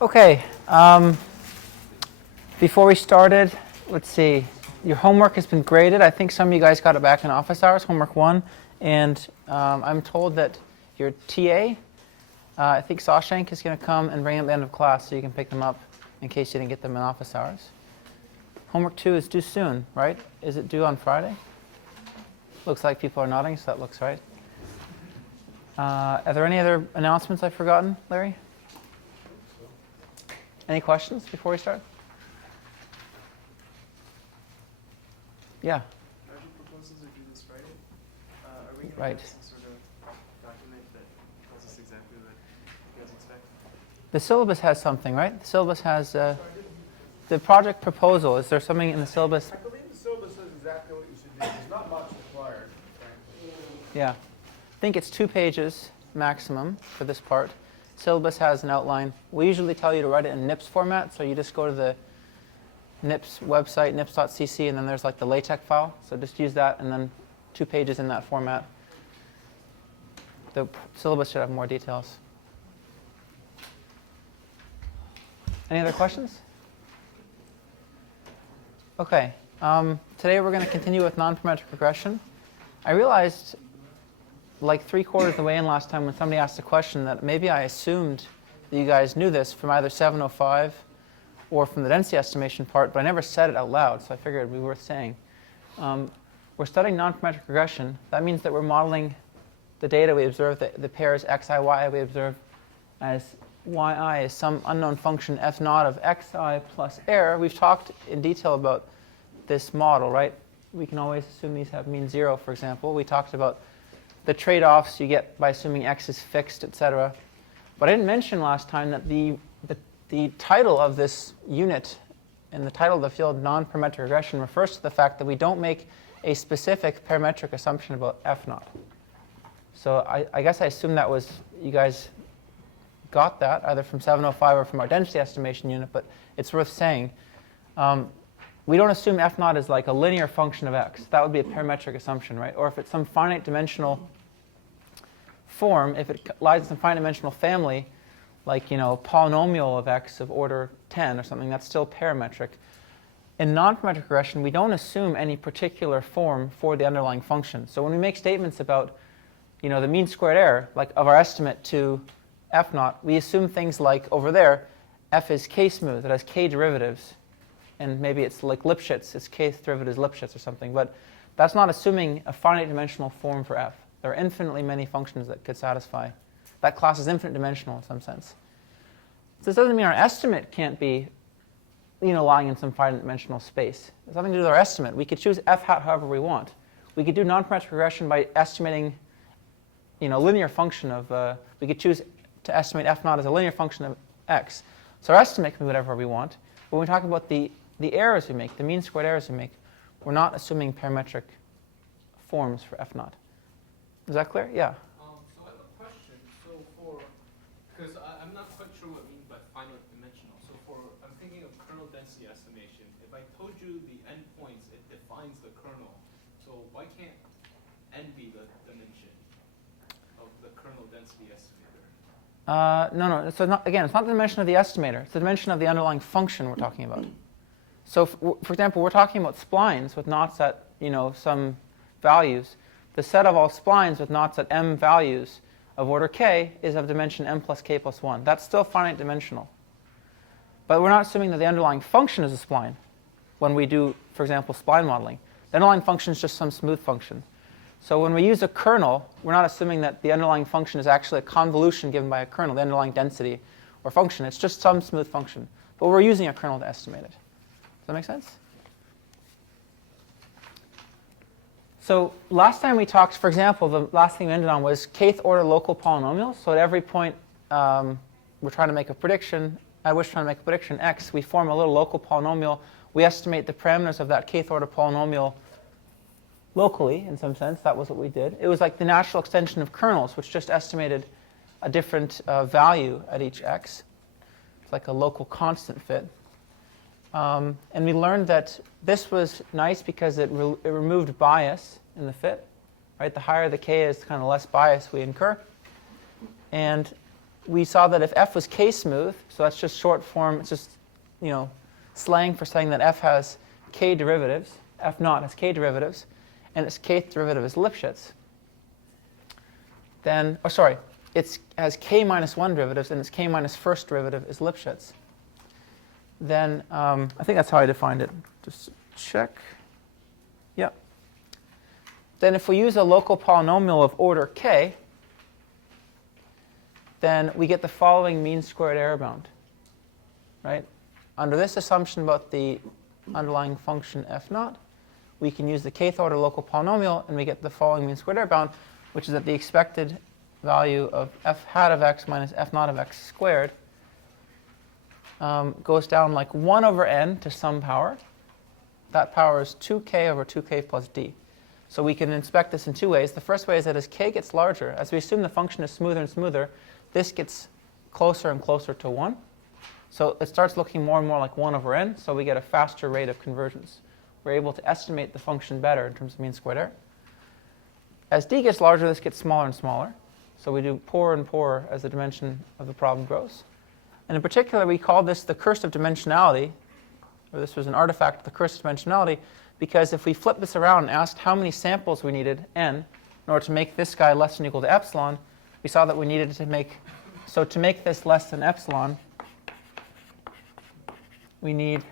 Okay, before we started, let's see. Your homework has been graded. I think some of you guys got it back in office hours, homework 1. And I'm told that your TA, I think Sashank, is going to come and bring them at the end of class so you can pick them up in case you didn't get them in office hours. Homework 2 is due soon, right? Is it due on Friday? Looks like people are nodding, so that looks right. Are there any other announcements I've forgotten, Larry? Any questions before we start? Yeah. Project proposals are due this Friday. Are we going to Right. have some sort of document that tells us exactly what you guys expect? The syllabus has something, right? The syllabus has the project proposal. Is there something in the syllabus? I believe the syllabus says exactly what you should do. There's not much required, frankly. Yeah. I think it's 2 pages maximum for this part. Syllabus has an outline. We usually tell you to write it in NIPS format, so you just go to the NIPS website, nips.cc, and then there's like the LaTeX file. So just use that, and then 2 pages in that format. The syllabus should have more details. Any other questions? Okay. Today we're going to continue with non-parametric regression. I realized like 3/4 of the way in last time when somebody asked a question that maybe I assumed that you guys knew this from either 705 or from the density estimation part, but I never said it out loud, so I figured it would be worth saying. We're studying non-parametric regression. That means that we're modeling the data we observe, the pairs xi, yi we observe as yi is some unknown function f naught of xi plus error. We've talked in detail about this model, right? We can always assume these have mean 0, for example. We talked about the trade-offs you get by assuming x is fixed, etc. But I didn't mention last time that the title of this unit and the title of the field non-parametric regression refers to the fact that we don't make a specific parametric assumption about f naught. So I guess I assume that was, you guys got that either from 705 or from our density estimation unit, but it's worth saying. We don't assume f naught is like a linear function of x. That would be a parametric assumption, right? Or if it's some finite dimensional form, if it lies in some finite dimensional family, like, polynomial of x of order 10 or something, that's still parametric. In non-parametric regression, we don't assume any particular form for the underlying function. So when we make statements about, the mean squared error, like of our estimate to f naught, we assume things like over there, f is k-smooth, it has k derivatives. And maybe it's like Lipschitz, its kth derivative is Lipschitz or something. But that's not assuming a finite dimensional form for f. There are infinitely many functions that could satisfy. That class is infinite dimensional in some sense. So this doesn't mean our estimate can't be, lying in some finite dimensional space. It has nothing to do with our estimate. We could choose f hat however we want. We could do non-parametric regression by estimating, linear function of. We could choose to estimate f naught as a linear function of x. So our estimate can be whatever we want. But when we talk about the errors we make, the mean squared errors we make, we're not assuming parametric forms for f naught. Is that clear? Yeah. So I have a question. So because I'm not quite sure what it means by finite dimensional. So I'm thinking of kernel density estimation. If I told you the endpoints, it defines the kernel. So why can't n be the dimension of the kernel density estimator? No. So it's not the dimension of the estimator. It's the dimension of the underlying function we're talking about. So, for example, we're talking about splines with knots at some values. The set of all splines with knots at m values of order k is of dimension m plus k plus 1. That's still finite dimensional. But we're not assuming that the underlying function is a spline when we do, for example, spline modeling. The underlying function is just some smooth function. So when we use a kernel, we're not assuming that the underlying function is actually a convolution given by a kernel, the underlying density or function. It's just some smooth function. But we're using a kernel to estimate it. Does that make sense? So last time we talked, for example, the last thing we ended on was kth order local polynomials. So at every point we're trying to make a prediction, at which we're trying to make a prediction x, we form a little local polynomial. We estimate the parameters of that kth order polynomial locally, in some sense. That was what we did. It was like the natural extension of kernels, which just estimated a different value at each x. It's like a local constant fit. And we learned that this was nice because it removed bias in the fit. Right? The higher the k is, the kind of less bias we incur. And we saw that if f was k-smooth, so that's just short form, it's just slang for saying that f has k derivatives, f naught has k derivatives, and its kth derivative is Lipschitz, then, it has k minus 1 derivatives, and its k minus first derivative is Lipschitz. Then, I think that's how I defined it. Just check. Yep. Then if we use a local polynomial of order k, then we get the following mean squared error bound, right? Under this assumption about the underlying function f naught, we can use the kth order local polynomial, and we get the following mean squared error bound, which is that the expected value of f hat of x minus f naught of x squared goes down like 1 over n to some power. That power is 2k over 2k plus d. So we can inspect this in two ways. The first way is that as k gets larger, as we assume the function is smoother and smoother, this gets closer and closer to 1. So it starts looking more and more like 1 over n, so we get a faster rate of convergence. We're able to estimate the function better in terms of mean squared error. As d gets larger, this gets smaller and smaller. So we do poorer and poorer as the dimension of the problem grows. And in particular, we call this the curse of dimensionality, or this was an artifact of the curse of dimensionality, because if we flip this around and asked how many samples we needed, n, in order to make this guy less than or equal to epsilon, we saw that we needed to make, so to make this less than epsilon, we need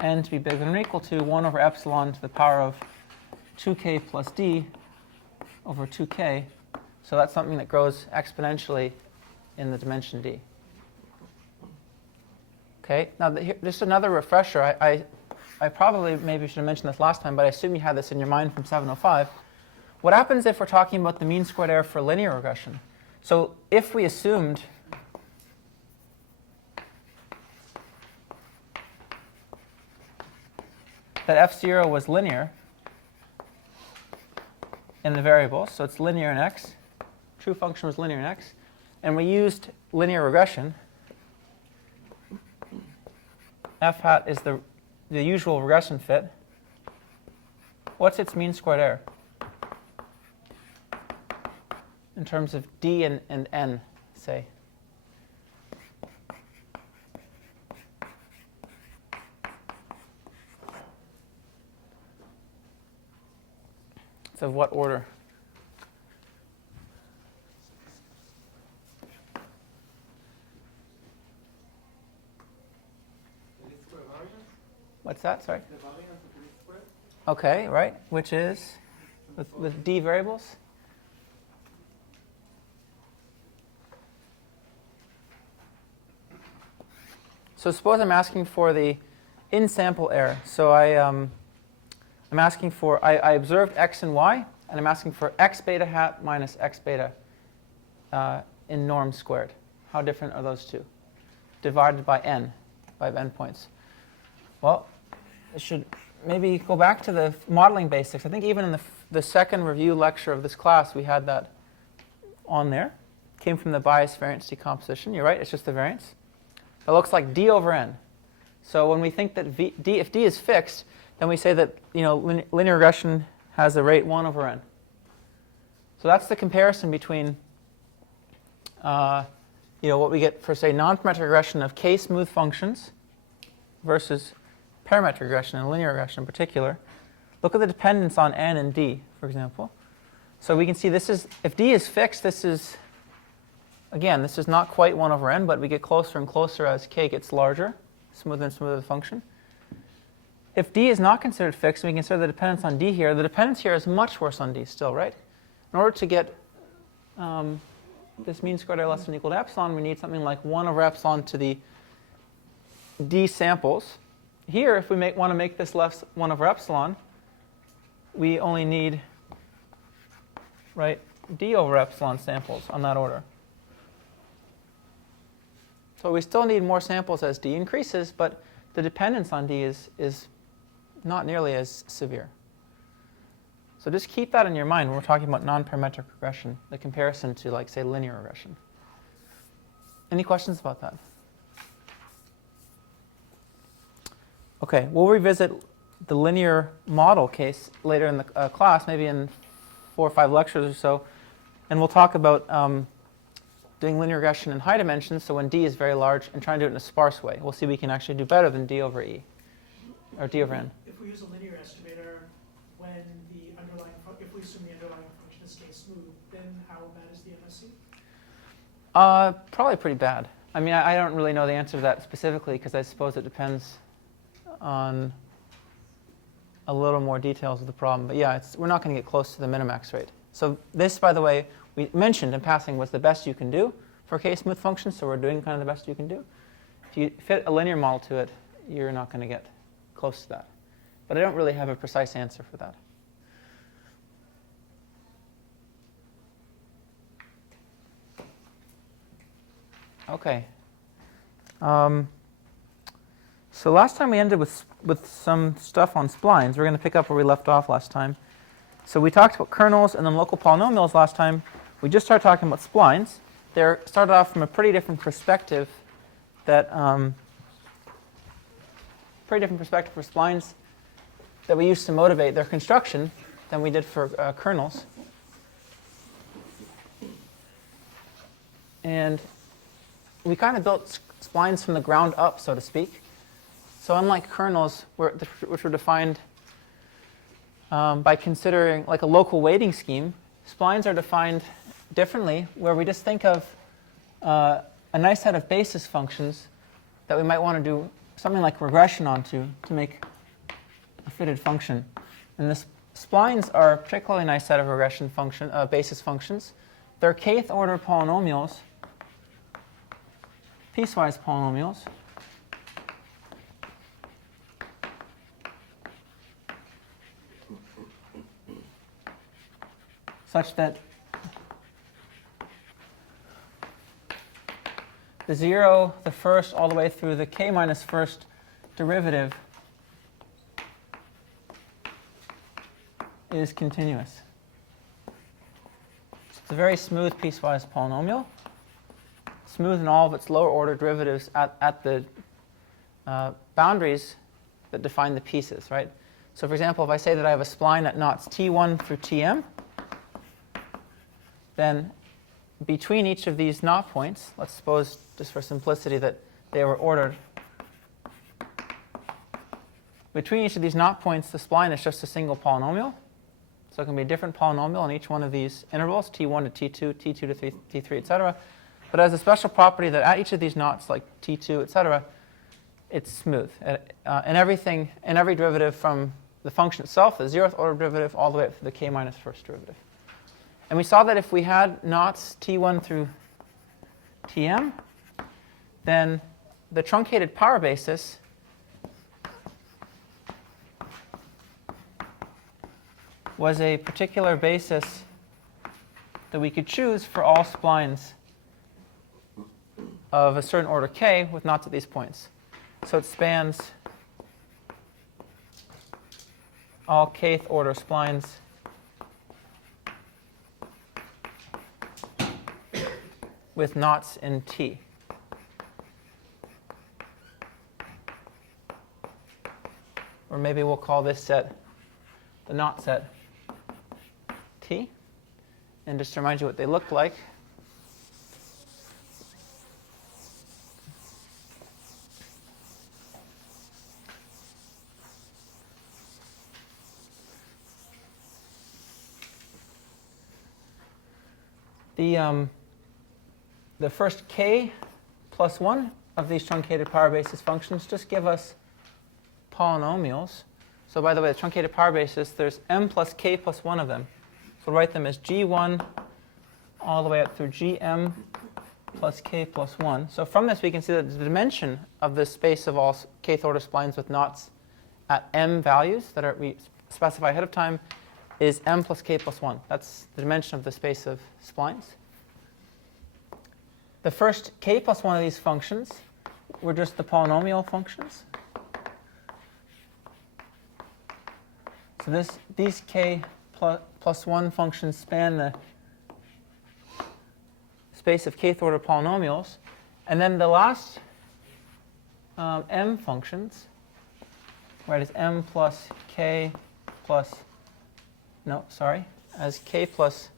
n to be bigger than or equal to 1 over epsilon to the power of 2k plus d over 2k. So that's something that grows exponentially in the dimension d. Okay, now just another refresher. I probably maybe should have mentioned this last time, but I assume you had this in your mind from 705. What happens if we're talking about the mean squared error for linear regression? So if we assumed that f0 was linear in the variables, so it's linear in x, true function was linear in x, and we used linear regression, f hat is the usual regression fit. What's its mean squared error in terms of d and n, say? It's of what order? What's that? Sorry. The variance of the least square. Okay, right. Which is with d variables. So suppose I'm asking for the in-sample error. So I'm asking for, I observed x and y, and I'm asking for x beta hat minus x beta in norm squared. How different are those two? Divided by n points. Well, I should maybe go back to the modeling basics. I think even in the second review lecture of this class, we had that on there. Came from the bias variance decomposition. You're right, it's just the variance. It looks like d over n. So when we think that if d is fixed, then we say that linear regression has a rate 1 over n. So that's the comparison between what we get for, say, non-parametric regression of k-smooth functions versus parametric regression and linear regression in particular. Look at the dependence on n and d, for example. So we can see this is, if d is fixed, this is, again, this is not quite 1 over n, but we get closer and closer as k gets larger, smoother and smoother the function. If d is not considered fixed, and we consider the dependence on d here, the dependence here is much worse on d still, right? In order to get this mean squared error less than or equal to epsilon, we need something like 1 over epsilon to the d samples. Here, if we want to make this less 1 over epsilon, we only need, right, d over epsilon samples on that order. So we still need more samples as d increases, but the dependence on d is not nearly as severe. So just keep that in your mind when we're talking about non-parametric regression, the comparison to, like, say, linear regression. Any questions about that? Okay, we'll revisit the linear model case later in the class, maybe in 4 or 5 lectures or so, and we'll talk about doing linear regression in high dimensions, so when D is very large, and trying to do it in a sparse way. We'll see we can actually do better than D over E, or D over N. If we use a linear estimator, when the underlying, if we assume the underlying function stays smooth, then how bad is the MSE? Probably pretty bad. I mean, I don't really know the answer to that specifically, because I suppose it depends on a little more details of the problem. But yeah, we're not going to get close to the minimax rate. So this, by the way, we mentioned in passing was the best you can do for k-smooth functions, so we're doing kind of the best you can do. If you fit a linear model to it, you're not going to get close to that. But I don't really have a precise answer for that. Okay. So last time we ended with some stuff on splines. We're going to pick up where we left off last time. So we talked about kernels and then local polynomials last time. We just started talking about splines. They started off from a pretty different perspective that for splines that we used to motivate their construction than we did for kernels. And we kind of built splines from the ground up, so to speak. So unlike kernels, which were defined by considering like a local weighting scheme, splines are defined differently, where we just think of a nice set of basis functions that we might want to do something like regression onto to make a fitted function. And the splines are a particularly nice set of regression basis functions. They're kth order polynomials, piecewise polynomials, such that the 0, the first, all the way through the k minus first derivative is continuous. It's a very smooth piecewise polynomial, smooth in all of its lower order derivatives at the boundaries that define the pieces, right? So for example, if I say that I have a spline at knots T1 through Tm, then between each of these knot points, let's suppose just for simplicity that they were ordered. Between each of these knot points, the spline is just a single polynomial. So it can be a different polynomial on each one of these intervals, T1 to T2, T2 to T3, etc. But it has a special property that at each of these knots, like T2, etc., it's smooth. And everything, and every derivative from the function itself, the 0th order derivative, all the way up to the k minus first derivative. And we saw that if we had knots T1 through Tm, then the truncated power basis was a particular basis that we could choose for all splines of a certain order k with knots at these points. So it spans all kth order splines with knots in T. Or maybe we'll call this set the knot set T. And just to remind you what they look like, the first k plus 1 of these truncated power basis functions just give us polynomials. So by the way, the truncated power basis, there's m plus k plus 1 of them. So we'll write them as g1 all the way up through gm plus k plus 1. So from this, we can see that the dimension of this space of all kth order splines with knots at m values that we specify ahead of time is m plus k plus 1. That's the dimension of the space of splines. The first k plus 1 of these functions were just the polynomial functions. So these k plus 1 functions span the space of kth order polynomials. And then the last m functions, right, is m plus k plus, no, sorry, as k plus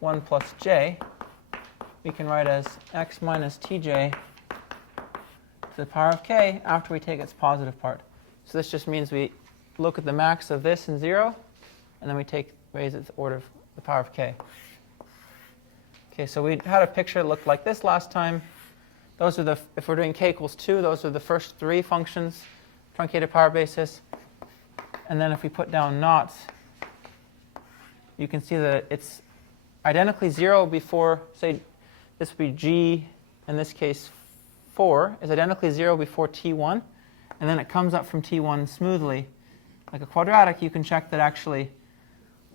1 plus j. we can write as x minus tj to the power of k after we take its positive part. So this just means we look at the max of this in 0, and then we raise its order of the power of k. Okay, so we had a picture that looked like this last time. Those are if we're doing k equals 2, those are the first 3 functions, truncated power basis. And then if we put down knots, you can see that it's identically 0 before, say, this would be g, in this case 4, is identically 0 before t1. And then it comes up from t1 smoothly. Like a quadratic, you can check that actually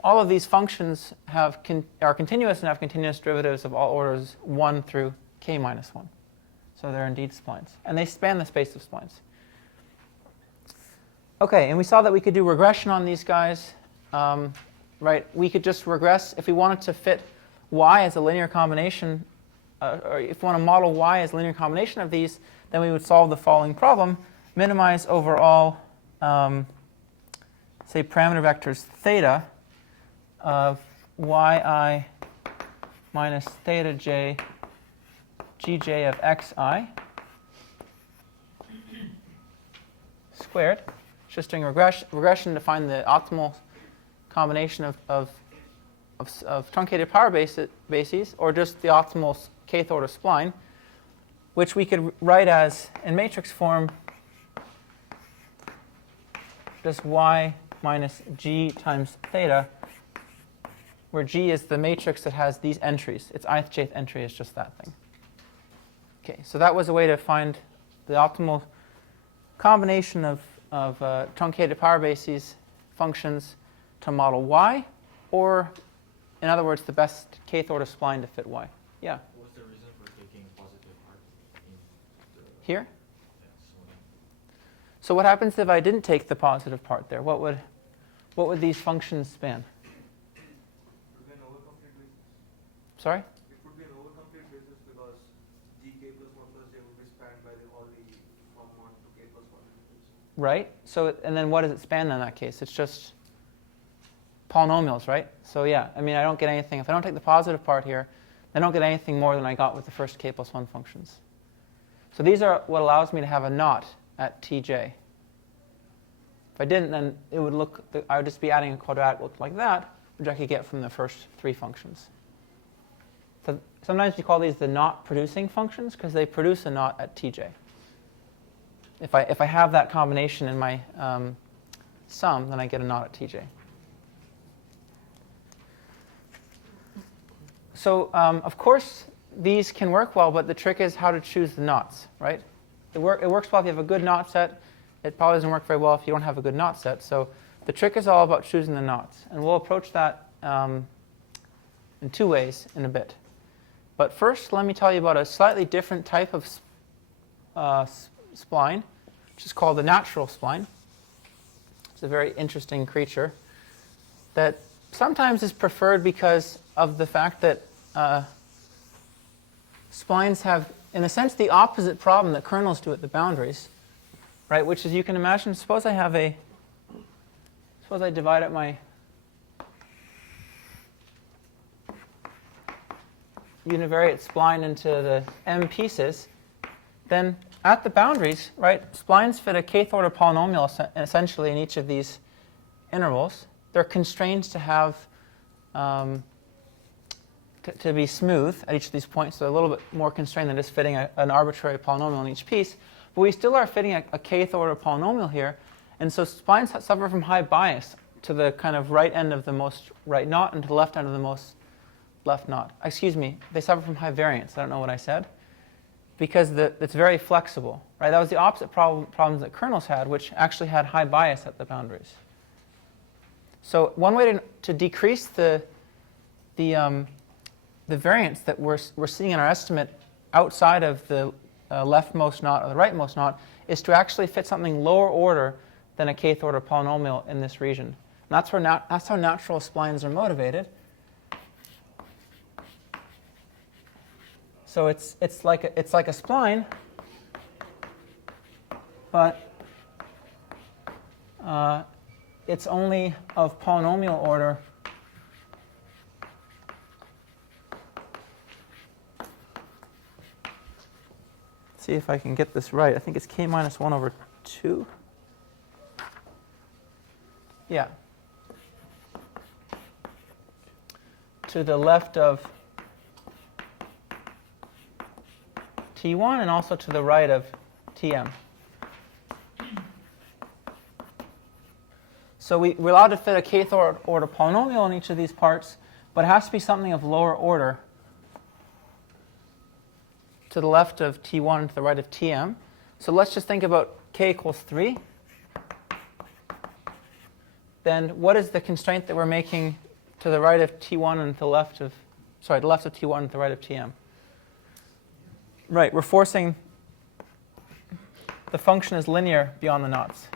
all of these functions are continuous and have continuous derivatives of all orders 1 through k minus 1. So they're indeed splines. And they span the space of splines. OK, and we saw that we could do regression on these guys. Right? We could just regress if we wanted to fit y as a linear combination, or if we want to model y as a linear combination of these, then we would solve the following problem. Minimize over all, say, parameter vectors theta of yi minus theta j gj of xi squared. It's just doing regression to find the optimal combination of truncated power bases, or just the optimal kth order spline, which we could write as, in matrix form, just y minus g times theta, where g is the matrix that has these entries. Its ith jth entry is just that thing. Okay, so that was a way to find the optimal combination of truncated power bases functions to model y, or, in other words, the best kth order spline to fit y. Yeah? What's the reason for taking positive part in the Here? swing? So what happens if I didn't take the positive part there? What would these functions span? It would be an overcomplete basis. Sorry? It would be an overcomplete basis because gk plus 1 plus j would be spanned by all the from 1 to k plus 1 integers. Right? So, and then what does it span in that case? It's just polynomials, right? So yeah, I mean, I don't get anything. If I don't take the positive part here, I don't get anything more than I got with the first k plus 1 functions. So these are what allows me to have a knot at tj. If I didn't, then it would look, I would just be adding a quadratic look like that, which I could get from the first 3 functions. So sometimes you call these the knot producing functions because they produce a knot at tj. If I have that combination in my sum, then I get a knot at tj. So of course, these can work well, but the trick is how to choose the knots, right? It works well if you have a good knot set. It probably doesn't work very well if you don't have a good knot set. So the trick is all about choosing the knots. And we'll approach that in 2 ways in a bit. But first, let me tell you about a slightly different type of spline, which is called the natural spline. It's a very interesting creature that sometimes is preferred because of the fact that splines have, in a sense, the opposite problem that kernels do at the boundaries, right? Which is, you can imagine, suppose I divide up my univariate spline into the m pieces, then at the boundaries, right, splines fit a kth order polynomial essentially in each of these intervals. They're constrained to have to be smooth at each of these points, so a little bit more constrained than just fitting an arbitrary polynomial in each piece. But we still are fitting a kth order polynomial here, and so splines suffer from high bias to the kind of right end of the most right knot and to the left end of the most left knot. Excuse me, they suffer from high variance. I don't know what I said. Because it's very flexible, right? That was the opposite problems that kernels had, which actually had high bias at the boundaries. So one way to decrease the variance that we're seeing in our estimate outside of the leftmost knot or the rightmost knot is to actually fit something lower order than a kth order polynomial in this region. And that's how natural splines are motivated. So it's like a spline, but it's only of polynomial order see if I can get this right. I think it's k minus 1 over 2. Yeah. To the left of T1 and also to the right of Tm. So we're allowed to fit a kth order polynomial in each of these parts, but it has to be something of lower order to the left of T1 and to the right of Tm. So let's just think about k equals 3. Then what is the constraint that we're making to the right of T1 and to the left of, sorry, the left of T1 and to the right of Tm? Right, we're forcing the function is linear beyond the knots.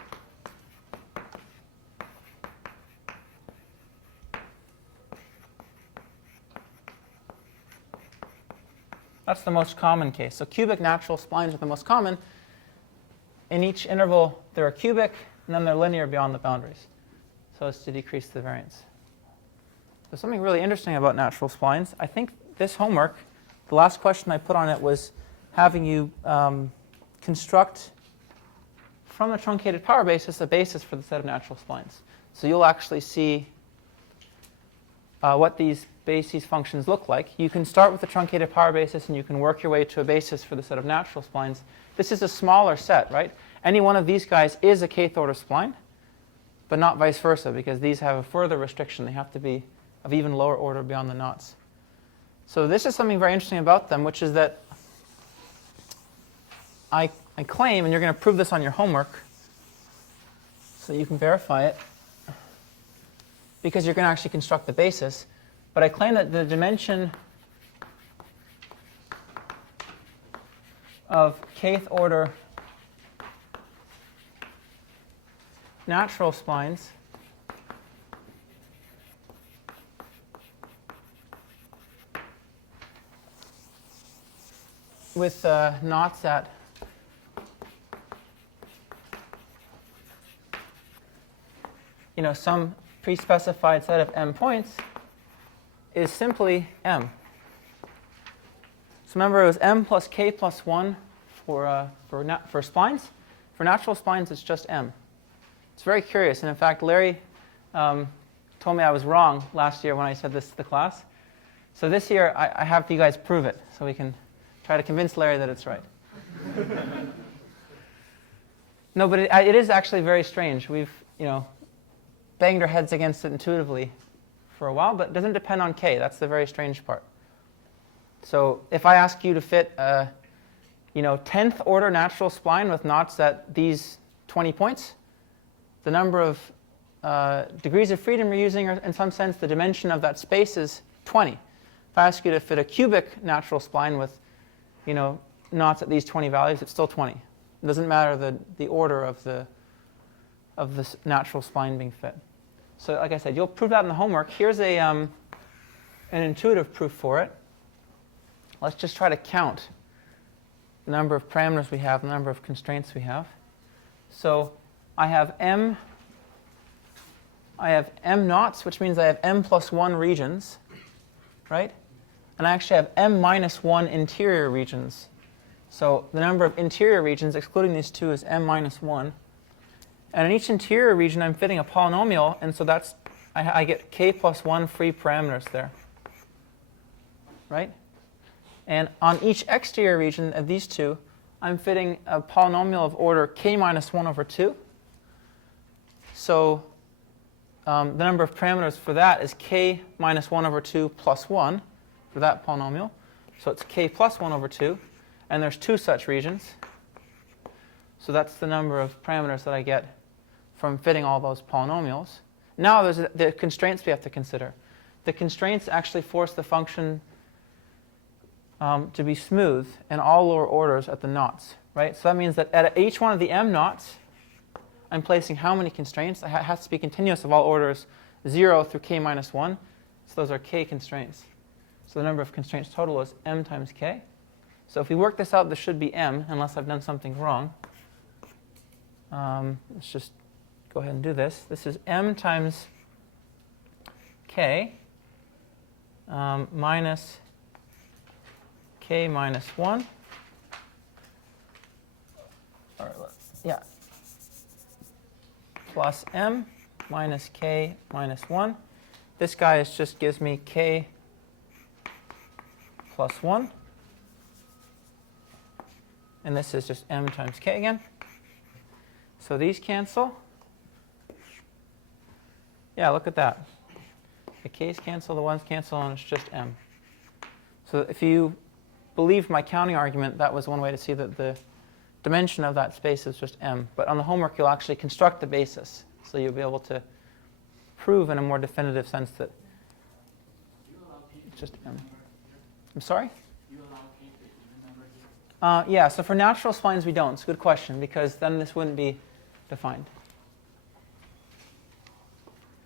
That's the most common case. So cubic natural splines are the most common. In each interval, they're cubic, and then they're linear beyond the boundaries, so as to decrease the variance. There's something really interesting about natural splines. I think this homework, the last question I put on it was having you construct from the truncated power basis a basis for the set of natural splines. So you'll actually see what these basis functions look like. You can start with the truncated power basis and you can work your way to a basis for the set of natural splines. This is a smaller set, right? Any one of these guys is a kth order spline, but not vice versa, because these have a further restriction. They have to be of even lower order beyond the knots. So this is something very interesting about them, which is that I claim, and you're going to prove this on your homework so you can verify it, because you're going to actually construct the basis. But I claim that the dimension of kth order natural splines with knots at some pre-specified set of m points is simply m. So remember, it was m plus k plus 1 for splines. For natural splines, it's just m. It's very curious. And in fact, Larry told me I was wrong last year when I said this to the class. So this year, I have you guys prove it, so we can try to convince Larry that it's right. No, but it is actually very strange. We've banged our heads against it intuitively for a while, but it doesn't depend on k. That's the very strange part. So if I ask you to fit a 10th order natural spline with knots at these 20 points, the number of degrees of freedom you're using, or in some sense the dimension of that space, is 20. If I ask you to fit a cubic natural spline with knots at these 20 values, it's still 20. It doesn't matter the order of this natural spline being fit. So like I said, you'll prove that in the homework. Here's an intuitive proof for it. Let's just try to count the number of parameters we have, the number of constraints we have. So I have m knots, which means I have m plus 1 regions, right? And I actually have m minus 1 interior regions. So the number of interior regions, excluding these two, is m minus 1. And in each interior region, I'm fitting a polynomial, and so I get k plus 1 free parameters there, right? And on each exterior region of these two, I'm fitting a polynomial of order k minus 1 over 2. So the number of parameters for that is k minus 1 over 2 plus 1 for that polynomial. So it's k plus 1 over 2. And there's two such regions. So that's the number of parameters that I get from fitting all those polynomials. Now there's the constraints we have to consider. The constraints actually force the function to be smooth in all lower orders at the knots, right? So that means that at each one of the m knots, I'm placing how many constraints? It has to be continuous of all orders 0 through k minus 1. So those are k constraints. So the number of constraints total is m times k. So if we work this out, this should be m, unless I've done something wrong. Let's just go ahead and do this. This is m times k minus k minus 1 yeah, plus m minus k minus 1. This guy just gives me k plus 1. And this is just m times k again. So these cancel. Yeah, look at that. The k's cancel, the 1's cancel, and it's just m. So if you believe my counting argument, that was one way to see that the dimension of that space is just m. But on the homework, you'll actually construct the basis. So you'll be able to prove in a more definitive sense that it's just m. I'm sorry? Do you allow k to even number here? Yeah, so for natural splines, we don't. It's a good question, because then this wouldn't be defined.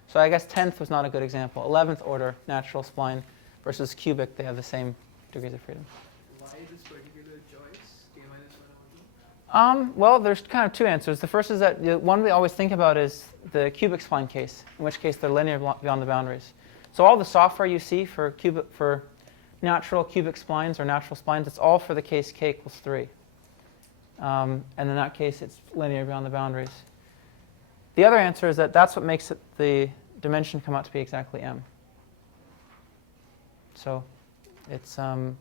So I guess 10th was not a good example. 11th order natural spline versus cubic, they have the same degrees of freedom. Why this particular choice, k minus 1 over 2? Well, there's kind of two answers. The first is that the one we always think about is the cubic spline case, in which case they're linear beyond the boundaries. So all the software you see for natural cubic splines or natural splines, it's all for the case k equals 3. And in that case, it's linear beyond the boundaries. The other answer is that that's what makes the dimension come out to be exactly m. So it's a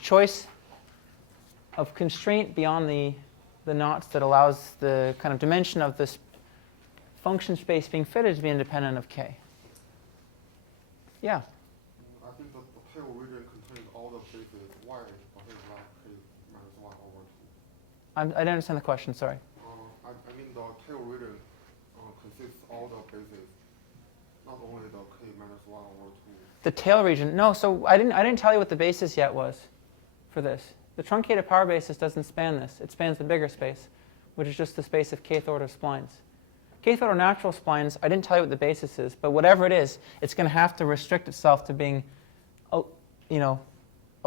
choice of constraint beyond the knots that allows the kind of dimension of this function space being fitted to be independent of k. Yeah? I think that the tail region contains all the bases y, but it's not k minus 1 over 2. I didn't understand the question, sorry. I mean the tail region consists all the bases, not only the k minus 1 over 2. The tail region, no, so I didn't tell you what the basis yet was for this. The truncated power basis doesn't span this. It spans the bigger space, which is just the space of kth order splines. Kth order natural splines, I didn't tell you what the basis is, but whatever it is, it's going to have to restrict itself to being a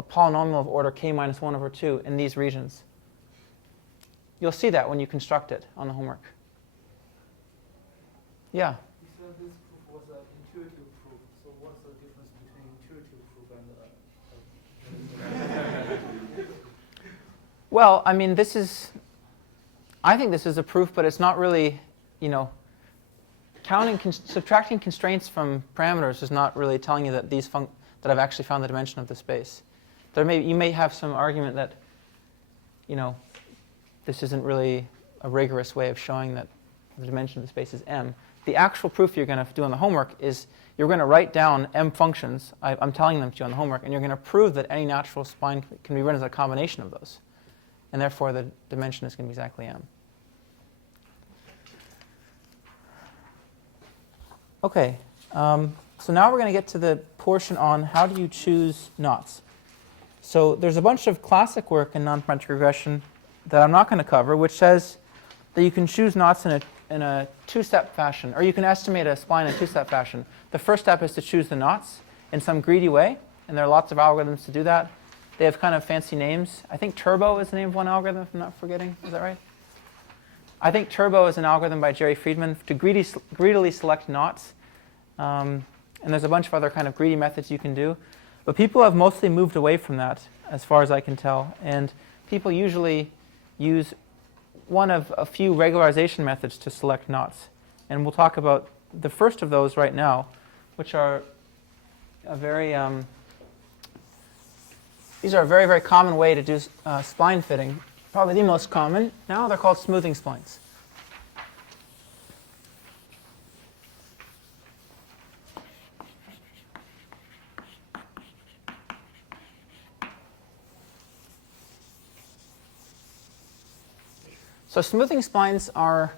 polynomial of order k minus 1 over 2 in these regions. You'll see that when you construct it on the homework. Yeah? You said this proof was an intuitive proof, so what's the difference between intuitive proof and Well, I mean, I think this is a proof, but it's not really, subtracting constraints from parameters is not really telling you that that I've actually found the dimension of the space. You may have some argument that, this isn't really a rigorous way of showing that the dimension of the space is m. The actual proof you're going to do on the homework is you're going to write down m functions. I'm telling them to you on the homework, and you're going to prove that any natural spline can be written as a combination of those. And therefore, the dimension is going to be exactly m. OK, so now we're going to get to the portion on how do you choose knots. So there's a bunch of classic work in non-parametric regression that I'm not going to cover, which says that you can choose knots in a two-step fashion, or you can estimate a spline in a two-step fashion. The first step is to choose the knots in some greedy way, and there are lots of algorithms to do that. They have kind of fancy names. I think Turbo is the name of one algorithm, if I'm not forgetting. Is that right? I think Turbo is an algorithm by Jerry Friedman to greedily select knots. And there's a bunch of other kind of greedy methods you can do. But people have mostly moved away from that, as far as I can tell. And people usually use one of a few regularization methods to select knots. And we'll talk about the first of those right now, which are these are a very, very common way to do spline fitting. Probably the most common. Now they're called smoothing splines. So smoothing splines are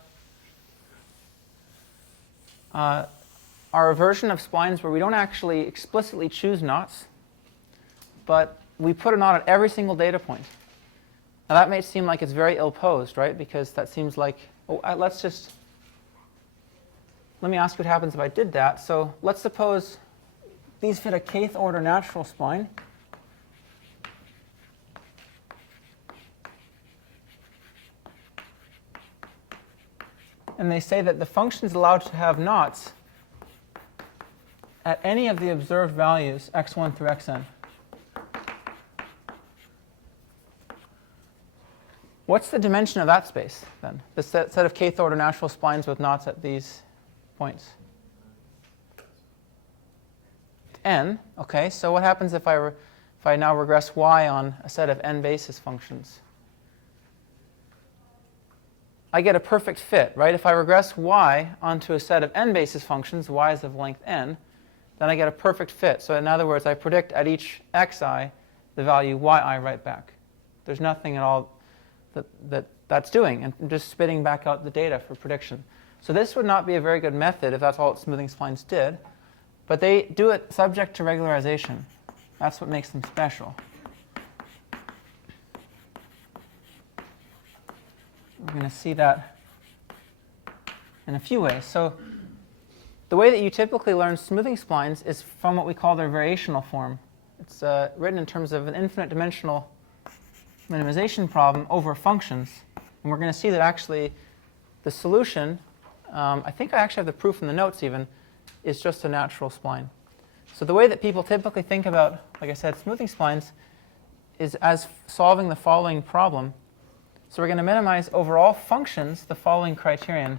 a version of splines where we don't actually explicitly choose knots, but we put a knot at every single data point. Now that may seem like it's very ill-posed, right? Because that seems like, let me ask what happens if I did that. So let's suppose these fit a kth order natural spline. And they say that the function is allowed to have knots at any of the observed values, x1 through xn. What's the dimension of that space, then? The set of kth order natural splines with knots at these points? N. Okay, so what happens if I now regress y on a set of n basis functions? I get a perfect fit, right? If I regress y onto a set of n basis functions, y is of length n, then I get a perfect fit. So in other words, I predict at each xi the value yi right back. There's nothing at all that's doing, and I'm just spitting back out the data for prediction. So this would not be a very good method if that's all that smoothing splines did, but they do it subject to regularization. That's what makes them special. We're going to see that in a few ways. So the way that you typically learn smoothing splines is from what we call their variational form. It's written in terms of an infinite dimensional minimization problem over functions. And we're going to see that actually the solution, I think I actually have the proof in the notes even, is just a natural spline. So the way that people typically think about, like I said, smoothing splines is as solving the following problem. So we're going to minimize over all functions the following criterion.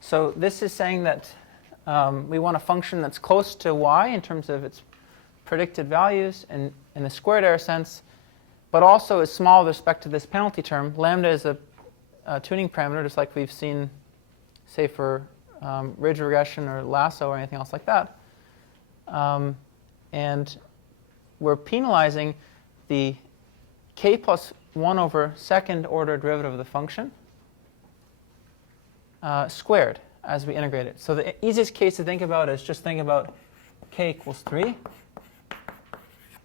So this is saying that we want a function that's close to y in terms of its predicted values in the squared error sense, but also is small with respect to this penalty term. Lambda is a tuning parameter, just like we've seen, say, for ridge regression or lasso or anything else like that. And we're penalizing the k plus 1 over second order derivative of the function squared as we integrate it. So the easiest case to think about is just think about k equals 3.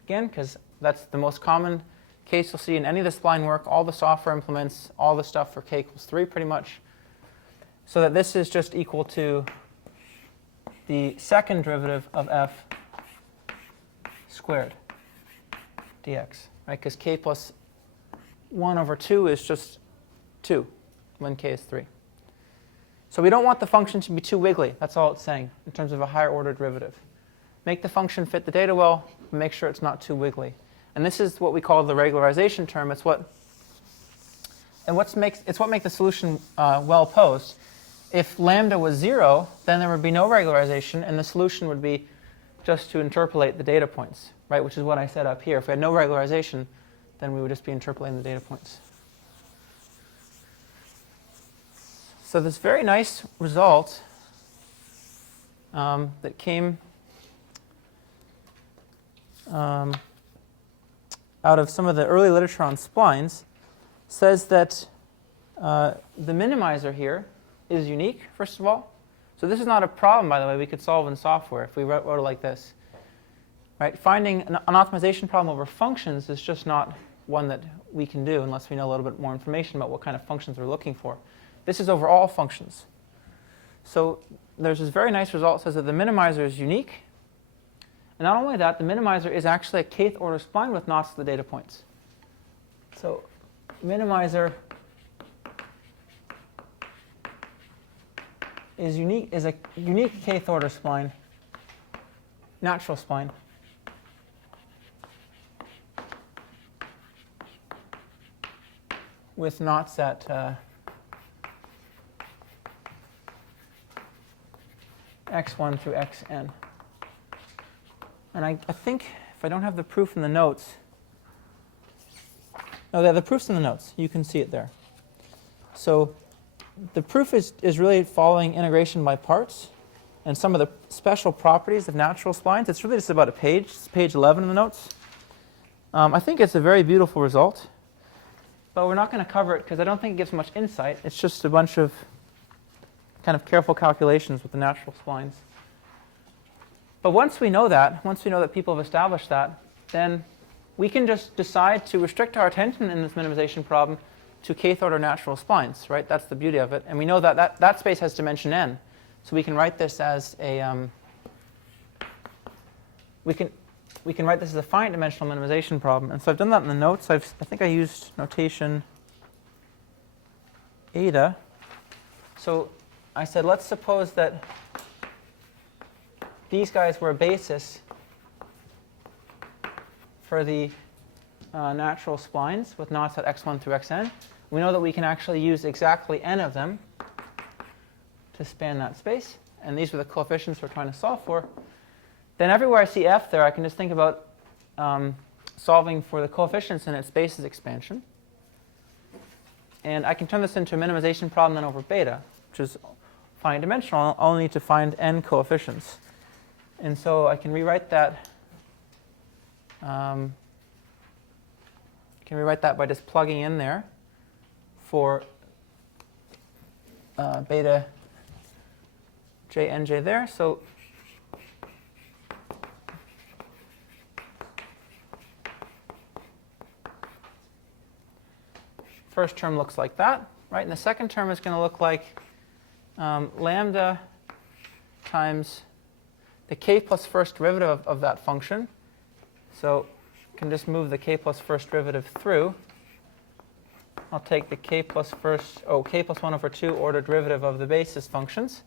Again, because that's the most common case you'll see in any of the spline work. All the software implements all the stuff for k equals 3 pretty much. So that this is just equal to the second derivative of f squared dx, right? Because k plus 1 over 2 is just 2 when k is 3. So we don't want the function to be too wiggly. That's all it's saying in terms of a higher order derivative. Make the function fit the data well, and make sure it's not too wiggly. And this is what we call the regularization term. It's what makes the solution well posed. If lambda was 0, then there would be no regularization, and the solution would be just to interpolate the data points, right? Which is what I said up here. If we had no regularization, then we would just be interpolating the data points. So this very nice result that came out of some of the early literature on splines says that the minimizer here is unique, first of all. So this is not a problem, by the way, we could solve in software if we wrote it like this. Right? Finding an optimization problem over functions is just not one that we can do unless we know a little bit more information about what kind of functions we're looking for. This is over all functions. So there's this very nice result that says that the minimizer is unique. And not only that, the minimizer is actually a kth order spline with knots to the data points. So minimizer is a unique kth order spline, natural spline. With knots at x1 through xn. And I think if I don't have the proof in the notes, no, the proof's in the notes. You can see it there. So the proof is really following integration by parts and some of the special properties of natural splines. It's really just about a page. It's page 11 in the notes. I think it's a very beautiful result. But we're not going to cover it because I don't think it gives much insight. It's just a bunch of kind of careful calculations with the natural splines. But once we know that people have established that, then we can just decide to restrict our attention in this minimization problem to kth order natural splines, right? That's the beauty of it. And we know that that space has dimension n. So we can write this as a, we can we can write this as a finite dimensional minimization problem. And so I've done that in the notes. I think I used notation eta. So I said, let's suppose that these guys were a basis for the natural splines with knots at x1 through xn. We know that we can actually use exactly n of them to span that space. And these were the coefficients we're trying to solve for. Then everywhere I see f there, I can just think about solving for the coefficients in its basis expansion. And I can turn this into a minimization problem then over beta, which is finite dimensional. I'll only need to find n coefficients. And so I can rewrite that. By just plugging in there for beta j nj there. So first term looks like that, right? And the second term is going to look like lambda times the k plus first derivative of that function. So I can just move the k plus first derivative through. I'll take the k plus 1 over 2 order derivative of the basis functions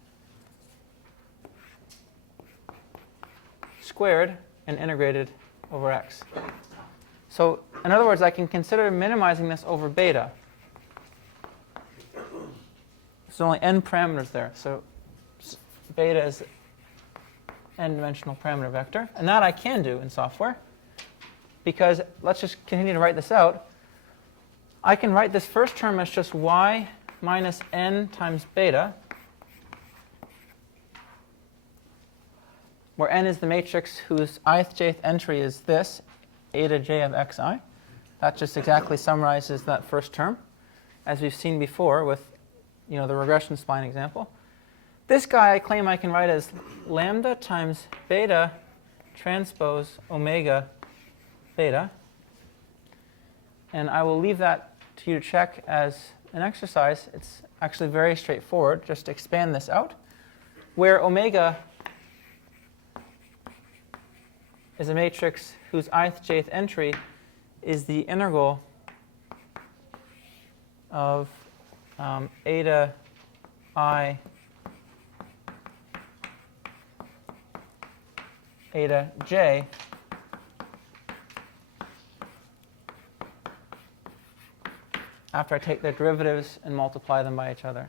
squared and integrated over x. So in other words, I can consider minimizing this over beta. There's only n parameters there. So beta is n-dimensional parameter vector. And that I can do in software. Because let's just continue to write this out. I can write this first term as just y minus n times beta, where n is the matrix whose ith jth entry is this, eta j of xi. That just exactly summarizes that first term, as we've seen before with the regression spline example. This guy I claim I can write as lambda times beta transpose omega beta. And I will leave that to you to check as an exercise. It's actually very straightforward. Just expand this out, where omega is a matrix whose ith jth entry is the integral of eta I eta j after I take their derivatives and multiply them by each other.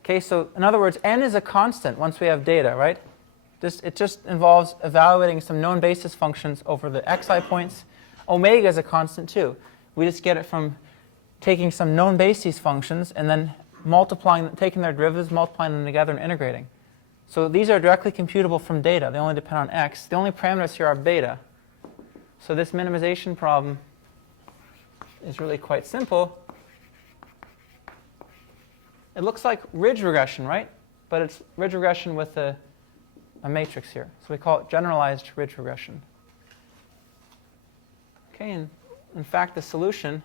Okay, so in other words, n is a constant once we have data, right? It just involves evaluating some known basis functions over the xi points. Omega is a constant too. We just get it from taking some known basis functions and then taking their derivatives, multiplying them together, and integrating. So these are directly computable from data. They only depend on x. The only parameters here are beta. So this minimization problem is really quite simple. It looks like ridge regression, right? But it's ridge regression with a matrix here. So we call it generalized ridge regression. Okay, and in fact, the solution,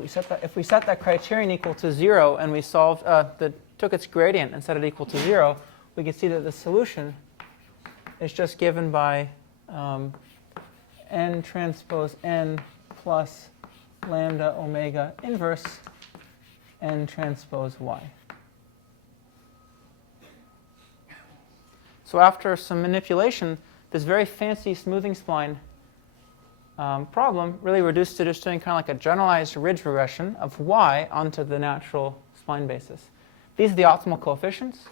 if we set that criterion equal to 0 and we solved, took its gradient and set it equal to 0, we can see that the solution is just given by n transpose n plus lambda omega inverse n transpose y. So after some manipulation, this very fancy smoothing spline problem really reduced to just doing kind of like a generalized ridge regression of y onto the natural spline basis. These are the optimal coefficients.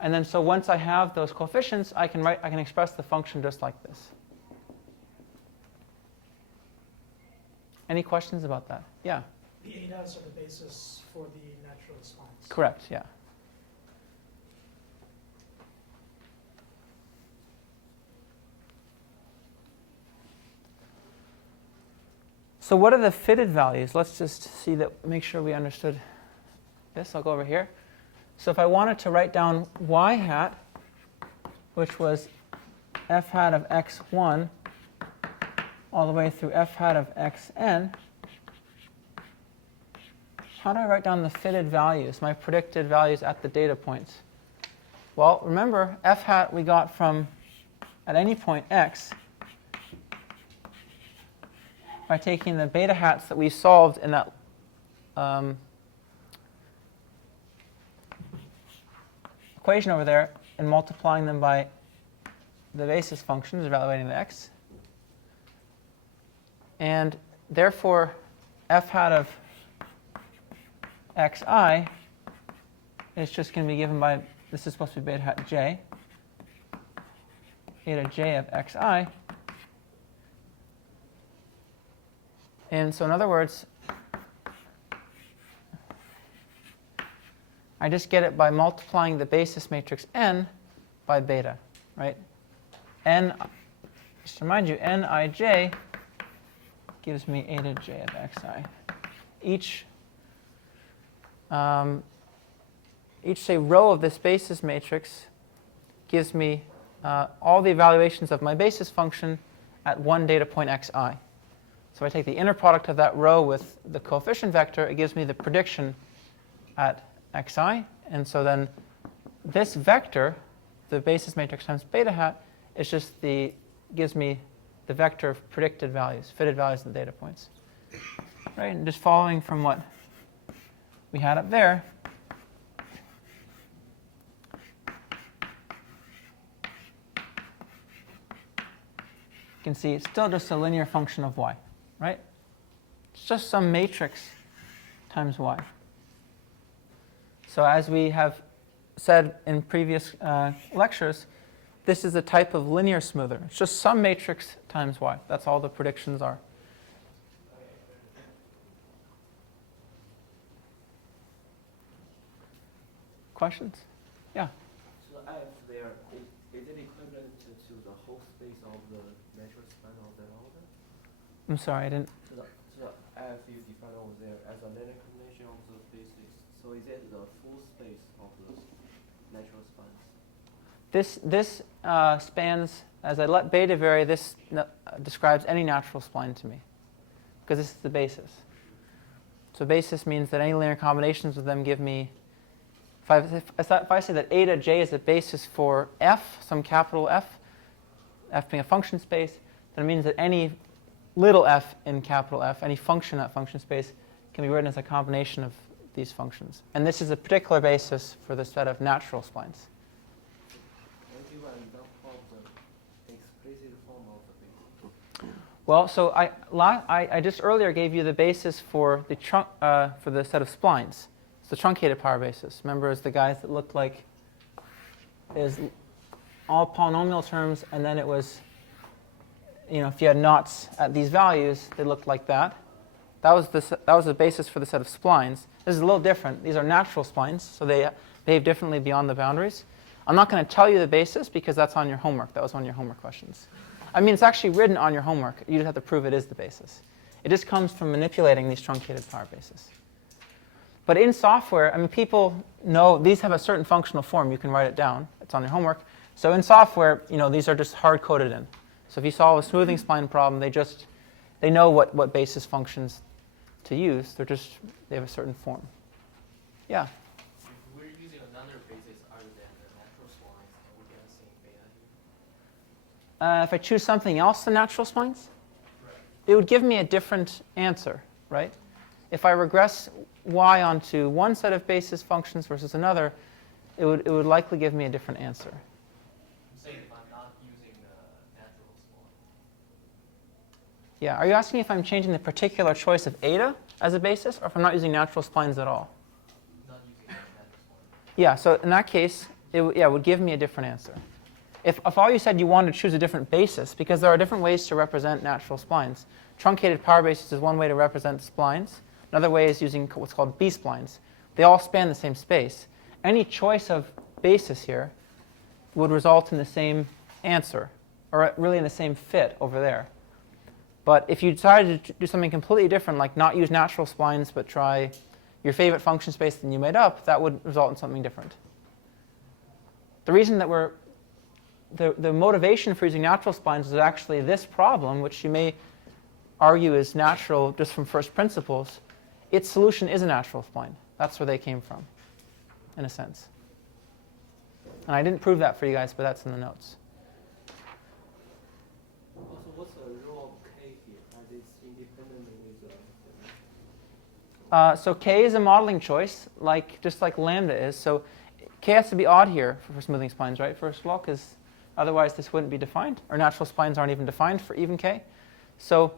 And then so once I have those coefficients, I can express the function just like this. Any questions about that? Yeah? The etas are the basis for the natural splines. Correct, yeah. So what are the fitted values? Let's just see that, make sure we understood this. I'll go over here. So if I wanted to write down y hat, which was f hat of x1 all the way through f hat of xn, how do I write down the fitted values, my predicted values at the data points? Well, remember, f hat we got from at any point x by taking the beta hats that we solved in that equation over there and multiplying them by the basis functions evaluating the x. And therefore, f hat of xi is just going to be given by, this is supposed to be beta hat j, eta j of xi. And so in other words, I just get it by multiplying the basis matrix n by beta, right? N, just to remind you, nij gives me eta j of xi. Each say row of this basis matrix gives me all the evaluations of my basis function at one data point xi. So if I take the inner product of that row with the coefficient vector, it gives me the prediction at xi. And so then this vector, the basis matrix times beta hat, is just gives me the vector of predicted values, fitted values of the data points. Right? And just following from what we had up there, you can see it's still just a linear function of y, right? It's just some matrix times y. So as we have said in previous lectures, this is a type of linear smoother. It's just some matrix times y. That's all the predictions are. Questions? Yeah. So F there, is it equivalent to the whole space of the natural spline of that order? I'm sorry, I didn't. So F you define over there as a linear combination of the bases. So is it the full space of the natural spines? This spans, as I let beta vary, this describes any natural spline to me, because this is the basis. So basis means that any linear combinations of them give me, if I say that eta j is the basis for f, some capital F being a function space, then it means that any little f in capital F, any function in that function space, can be written as a combination of these functions. And this is a particular basis for the set of natural splines. Well, so I just earlier gave you the basis for the set of splines. It's the truncated power basis. Remember, it's the guys that looked like is all polynomial terms, and then it was, if you had knots at these values, they looked like that. That was the basis for the set of splines. This is a little different. These are natural splines, so they behave differently beyond the boundaries. I'm not going to tell you the basis because that's on your homework. That was one of your homework questions. I mean, it's actually written on your homework. You just have to prove it is the basis. It just comes from manipulating these truncated power bases. But in software, I mean, people know these have a certain functional form. You can write it down. It's on your homework. So in software, these are just hard-coded in. So if you solve a smoothing spline problem, they know what basis functions to use. They have a certain form. Yeah? If we're using another basis other than the natural splines, can we get the same beta here? If I choose something else than natural splines, it would give me a different answer, right? If I regress y onto one set of basis functions versus another, it would likely give me a different answer. I'm saying if I'm not using the natural spline. Yeah, are you asking if I'm changing the particular choice of eta as a basis, or if I'm not using natural splines at all? Not using the natural spline. Yeah, so in that case, it would give me a different answer. If all you said you wanted to choose a different basis, because there are different ways to represent natural splines. Truncated power basis is one way to represent splines. Another way is using what's called B-splines. They all span the same space. Any choice of basis here would result in the same answer, or really in the same fit over there. But if you decided to do something completely different, like not use natural splines, but try your favorite function space that you made up, that would result in something different. The reason that the motivation for using natural splines is actually this problem, which you may argue is natural just from first principles. Its solution is a natural spline. That's where they came from, in a sense. And I didn't prove that for you guys, but that's in the notes. Also, what's the role of K here? Are these independently with So K is a modeling choice, just like lambda is. So K has to be odd here for smoothing splines, right? First of all, because otherwise this wouldn't be defined. Or natural splines aren't even defined for even K. So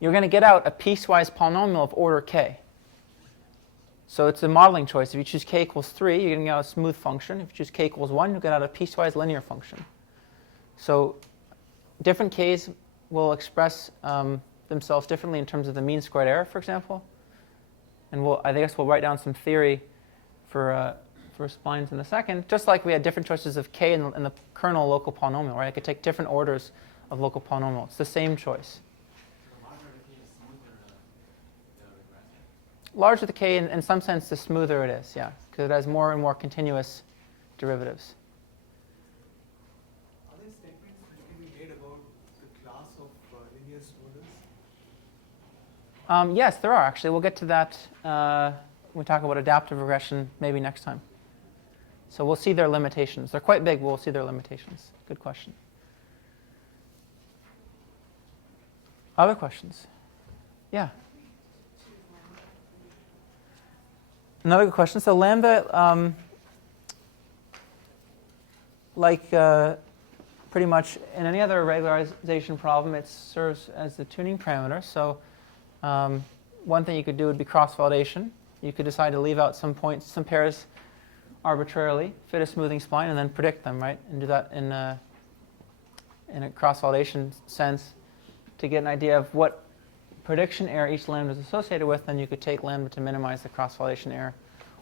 you're going to get out a piecewise polynomial of order K. So it's a modeling choice. If you choose K equals 3, you're getting out a smooth function. If you choose K equals 1, you'll get out a piecewise linear function. So different Ks will express themselves differently in terms of the mean squared error, for example. And I guess we'll write down some theory for splines in a second, just like we had different choices of K in the kernel local polynomial, right? I could take different orders of local polynomial. It's the same choice. Larger the K, in some sense, the smoother it is, yeah, because it has more and more continuous derivatives. Are there statements that can be made about the class of linear smoothers? Yes, there are, actually. We'll get to that when we talk about adaptive regression maybe next time. So we'll see their limitations. They're quite big, but we'll see their limitations. Good question. Other questions? Yeah. Another good question. So lambda, pretty much in any other regularization problem, it serves as the tuning parameter. So one thing you could do would be cross-validation. You could decide to leave out some points, some pairs arbitrarily, fit a smoothing spline, and then predict them, right? And do that in a cross-validation sense to get an idea of what prediction error each lambda is associated with. Then you could take lambda to minimize the cross-validation error.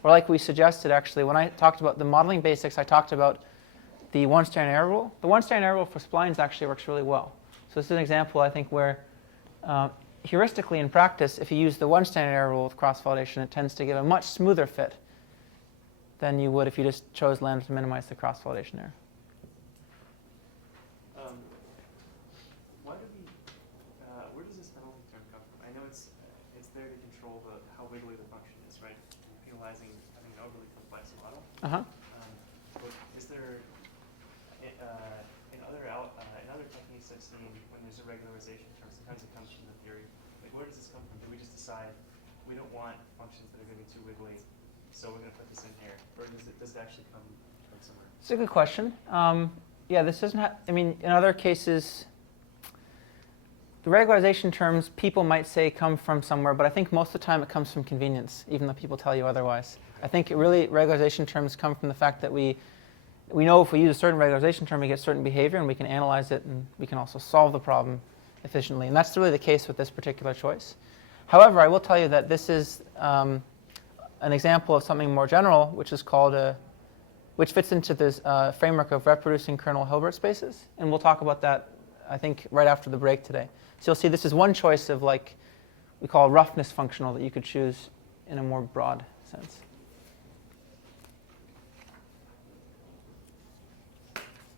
Or like we suggested, actually, when I talked about the modeling basics, I talked about the one-standard error rule. The one-standard error rule for splines actually works really well. So this is an example, I think, where heuristically in practice, if you use the one-standard error rule with cross-validation, it tends to give a much smoother fit than you would if you just chose lambda to minimize the cross-validation error. Where does this penalty term come from? I know it's there to control how wiggly the function is, right? Penalizing having an overly complex model. But is there in other techniques I've seen when there's a regularization term, sometimes it comes from the theory. Like, where does this come from? Do we just decide we don't want functions that are going to be too wiggly, so we're going to put this in here, or does it actually come from somewhere? It's a good question. Yeah, this doesn't have. I mean, in other cases, the regularization terms people might say come from somewhere, but I think most of the time it comes from convenience, even though people tell you otherwise. I think really regularization terms come from the fact that we know if we use a certain regularization term, we get certain behavior, and we can analyze it, and we can also solve the problem efficiently. And that's really the case with this particular choice. However, I will tell you that this is an example of something more general, which is called which fits into this framework of reproducing kernel Hilbert spaces. And we'll talk about that, I think, right after the break today. So you'll see this is one choice of, like, we call a roughness functional that you could choose in a more broad sense.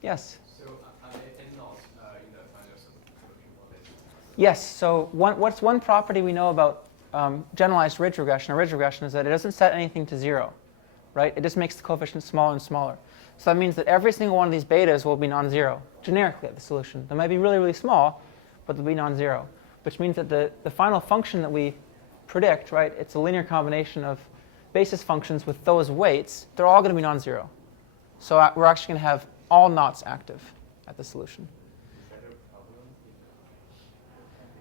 Yes? So in NOS, you define as a production validation. Yes. So what's one property we know about generalized ridge regression, or ridge regression, is that it doesn't set anything to 0, right? It just makes the coefficients smaller and smaller. So that means that every single one of these betas will be non-zero, generically at the solution. They might be really, really small, but they'll be non-zero, which means that the final function that we predict, right, it's a linear combination of basis functions with those weights. They're all going to be non-zero. So we're actually going to have all knots active at the solution.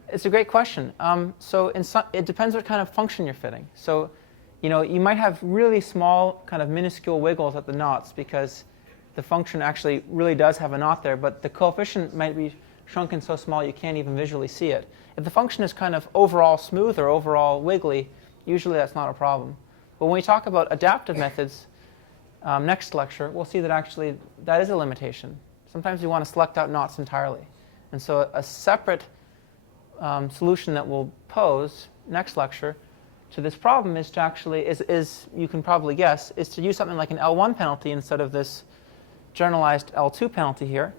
It's a great question. So it depends what kind of function you're fitting. So, you might have really small, kind of minuscule wiggles at the knots because the function actually really does have a knot there, but the coefficient might be shrunken so small you can't even visually see it. If the function is kind of overall smooth or overall wiggly, usually that's not a problem. But when we talk about adaptive methods next lecture, we'll see that actually that is a limitation. Sometimes you want to select out knots entirely. And so a separate solution that we'll pose next lecture to this problem is to actually, you can probably guess, is to use something like an L1 penalty instead of this generalized L2 penalty here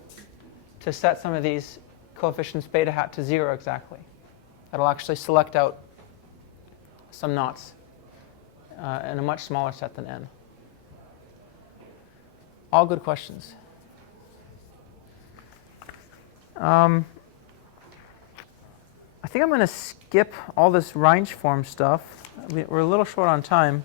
to set some of these coefficients beta hat to 0 exactly. That'll actually select out some knots in a much smaller set than n. All good questions. I think I'm going to skip all this range form stuff. We're a little short on time.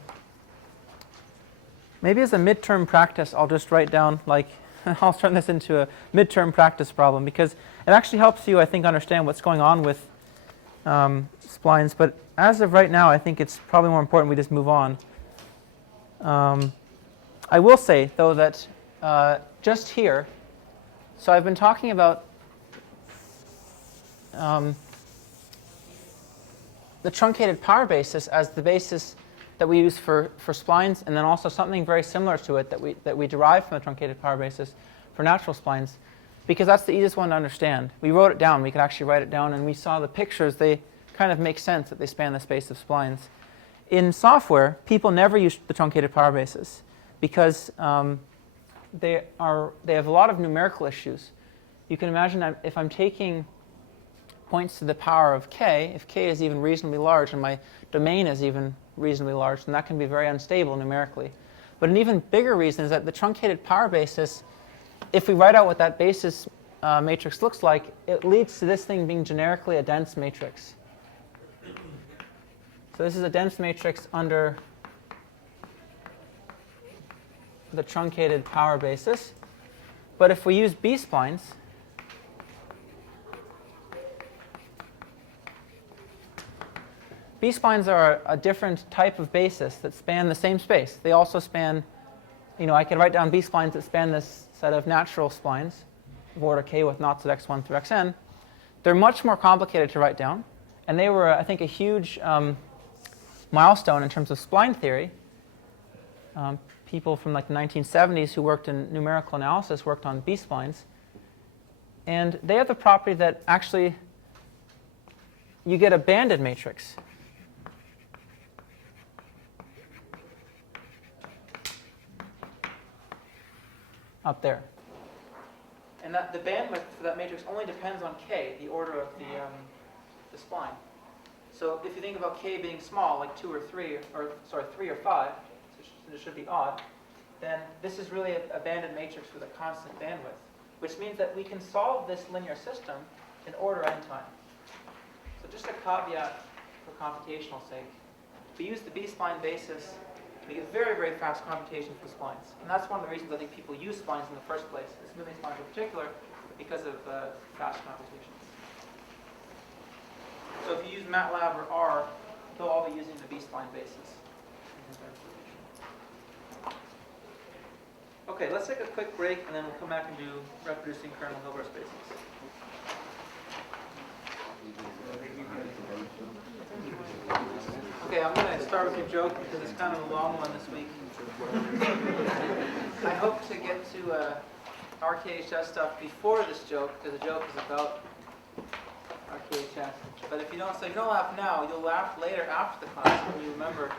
Maybe as a midterm practice, I'll just write down, like, I'll turn this into a midterm practice problem, because it actually helps you, I think, understand what's going on with splines. But as of right now, I think it's probably more important we just move on. I will say, though, that just here, so I've been talking about the truncated power basis as the basis that we use for splines, and then also something very similar to it that we derive from the truncated power basis for natural splines, because that's the easiest one to understand. We wrote it down. We could actually write it down, and we saw the pictures. They kind of make sense that they span the space of splines. In software, people never use the truncated power basis because they have a lot of numerical issues. You can imagine if I'm taking points to the power of k, if k is even reasonably large and my domain is even reasonably large, then that can be very unstable numerically. But an even bigger reason is that the truncated power basis, if we write out what that basis matrix looks like, it leads to this thing being generically a dense matrix. So this is a dense matrix under the truncated power basis. But if we use B-splines, B-splines are a different type of basis that span the same space. They also span, I can write down B-splines that span this set of natural splines of order k with knots at x1 through xn. They're much more complicated to write down. And they were, I think, a huge milestone in terms of spline theory. People from like the 1970s who worked in numerical analysis worked on B-splines. And they have the property that actually you get a banded matrix. Up there. And that the bandwidth for that matrix only depends on k, the order of the spline. So if you think about k being small, like 2 or 3, or 3 or 5, so it should be odd, then this is really a banded matrix with a constant bandwidth, which means that we can solve this linear system in order n time. So just a caveat for computational sake. If we use the B-spline basis, we get very, very fast computation for splines. And that's one of the reasons I think people use splines in the first place, smoothing splines in particular, because of fast computations. So if you use MATLAB or R, they'll all be using the B-spline basis. Okay, let's take a quick break, and then we'll come back and do reproducing kernel Hilbert spaces. Okay, I'm going to start with a joke because it's kind of a long one this week. I hope to get to RKHS stuff before this joke, because the joke is about RKHS. But if you don't laugh now, you'll laugh later after the class when you remember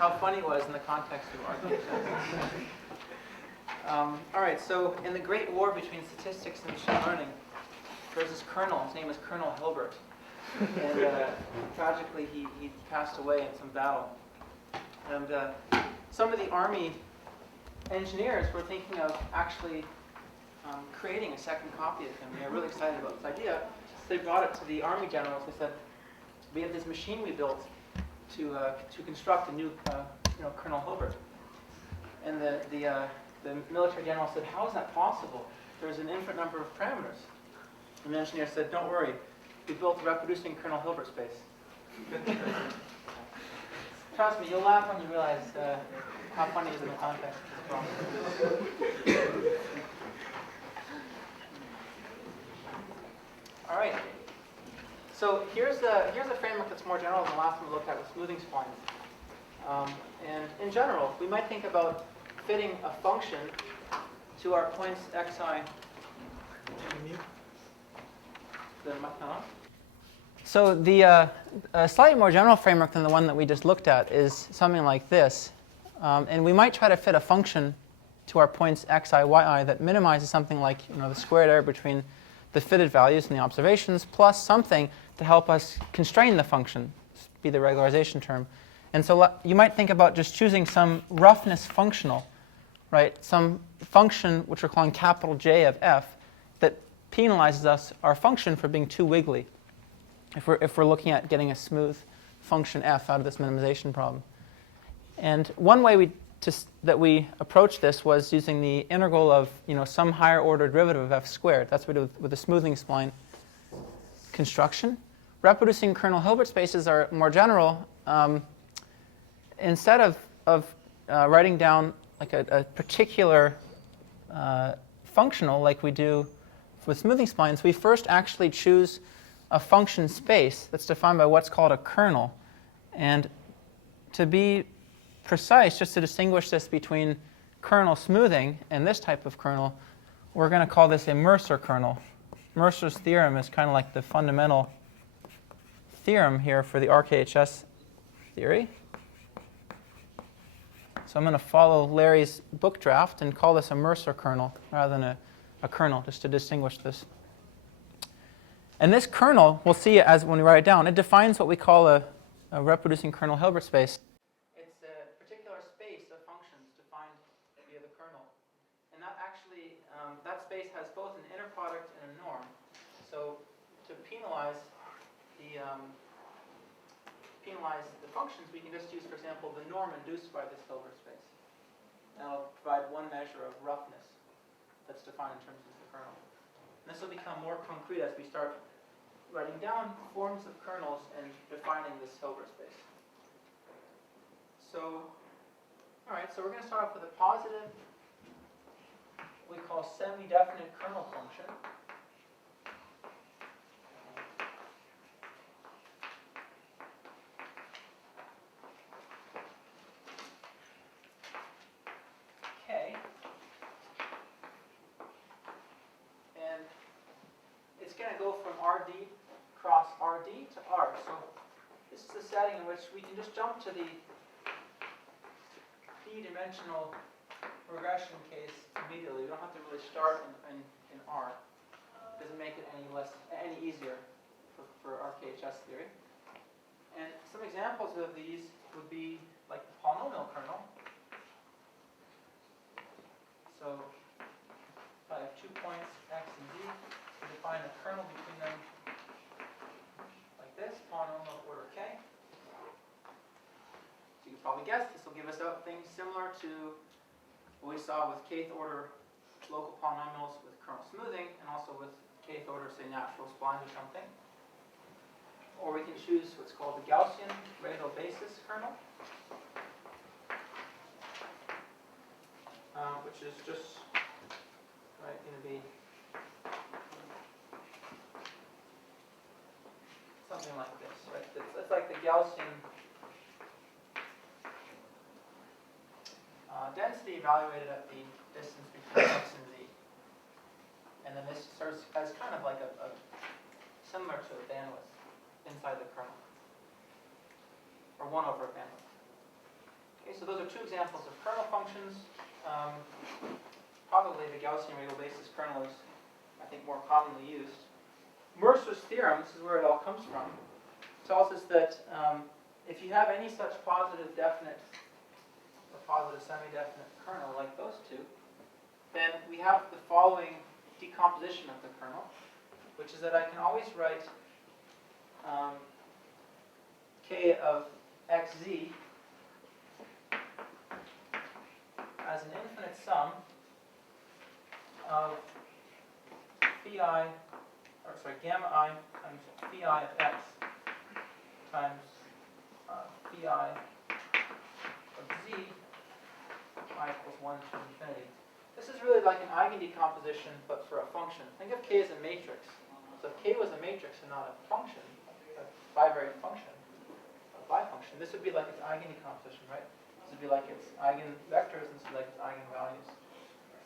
how funny it was in the context of RKHS. All right, so in the great war between statistics and machine learning, there's this colonel. His name is Colonel Hilbert. And tragically, he passed away in some battle. And some of the Army engineers were thinking of actually creating a second copy of him. They were really excited about this idea. So they brought it to the Army generals. They said, "We have this machine we built to construct a new Colonel Hilbert." And the military general said, "How is that possible? There's an infinite number of parameters." And the engineer said, "Don't worry. We built a reproducing kernel Hilbert space." Trust me, you'll laugh when you realize how funny it is in the context of this problem. All right. So here's a framework that's more general than the last one we looked at with smoothing splines. And in general, we might think about fitting a function to our points xi. So the slightly more general framework than the one that we just looked at is something like this. And we might try to fit a function to our points xi, yi that minimizes something like the squared error between the fitted values and the observations plus something to help us constrain the function, be the regularization term. And so you might think about just choosing some roughness functional right, some function which we're calling capital J of f that penalizes us, our function, for being too wiggly, if we're looking at getting a smooth function f out of this minimization problem. And one way that we approached this was using the integral of some higher order derivative of f squared. That's what we do with the smoothing spline construction. Reproducing kernel Hilbert spaces are more general. Instead of writing down like a particular functional like we do with smoothing splines, we first actually choose a function space that's defined by what's called a kernel. And to be precise, just to distinguish this between kernel smoothing and this type of kernel, we're going to call this a Mercer kernel. Mercer's theorem is kind of like the fundamental theorem here for the RKHS theory. So I'm going to follow Larry's book draft and call this a Mercer kernel rather than a kernel, just to distinguish this. And this kernel, we'll see as when we write it down, it defines what we call a reproducing kernel Hilbert space. It's a particular space of functions defined via the kernel. And that actually, that space has both an inner product and a norm. So to penalize the functions, we can just use, for example, the norm induced by this Hilbert space. That'll provide one measure of roughness that's defined in terms of the kernel. And this will become more concrete as we start writing down forms of kernels and defining this Hilbert space. So, all right, so we're going to start off with a positive, we call semi-definite kernel function. K. And it's going to go from RD cross RD to R. So this is the setting in which we can just jump to the d-dimensional regression case immediately. We don't have to really start in R. It doesn't make it any easier for RKHS theory. And some examples of these would be like the polynomial kernel. So if I have 2 points, x and z, we define a kernel between them like this, polynomial of order k. So you can probably guess this will give us out things similar to what we saw with kth order local polynomials with kernel smoothing, and also with kth order, say, natural splines or something. Or we can choose what's called the Gaussian radial basis kernel, which is just going to be something like this. Right? It's like the Gaussian density evaluated at the distance between x and z. And then this serves as kind of like a similar to a bandwidth inside the kernel, or 1 over a bandwidth. Okay, so those are 2 examples of kernel functions. Probably the Gaussian radial basis kernel is, I think, more commonly used. Mercer's theorem, this is where it all comes from, tells us that if you have any such positive definite or positive semi-definite kernel like those 2, then we have the following decomposition of the kernel, which is that I can always write k of xz as an infinite sum of gamma I times phi of x times phi of z I equals 1 to infinity. This is really like an eigendecomposition, but for a function. Think of k as a matrix. So if k was a matrix and not a function, a bivariate function, a bifunction, this would be like its eigendecomposition, right? This would be like its eigenvectors, and this would be like its eigenvalues.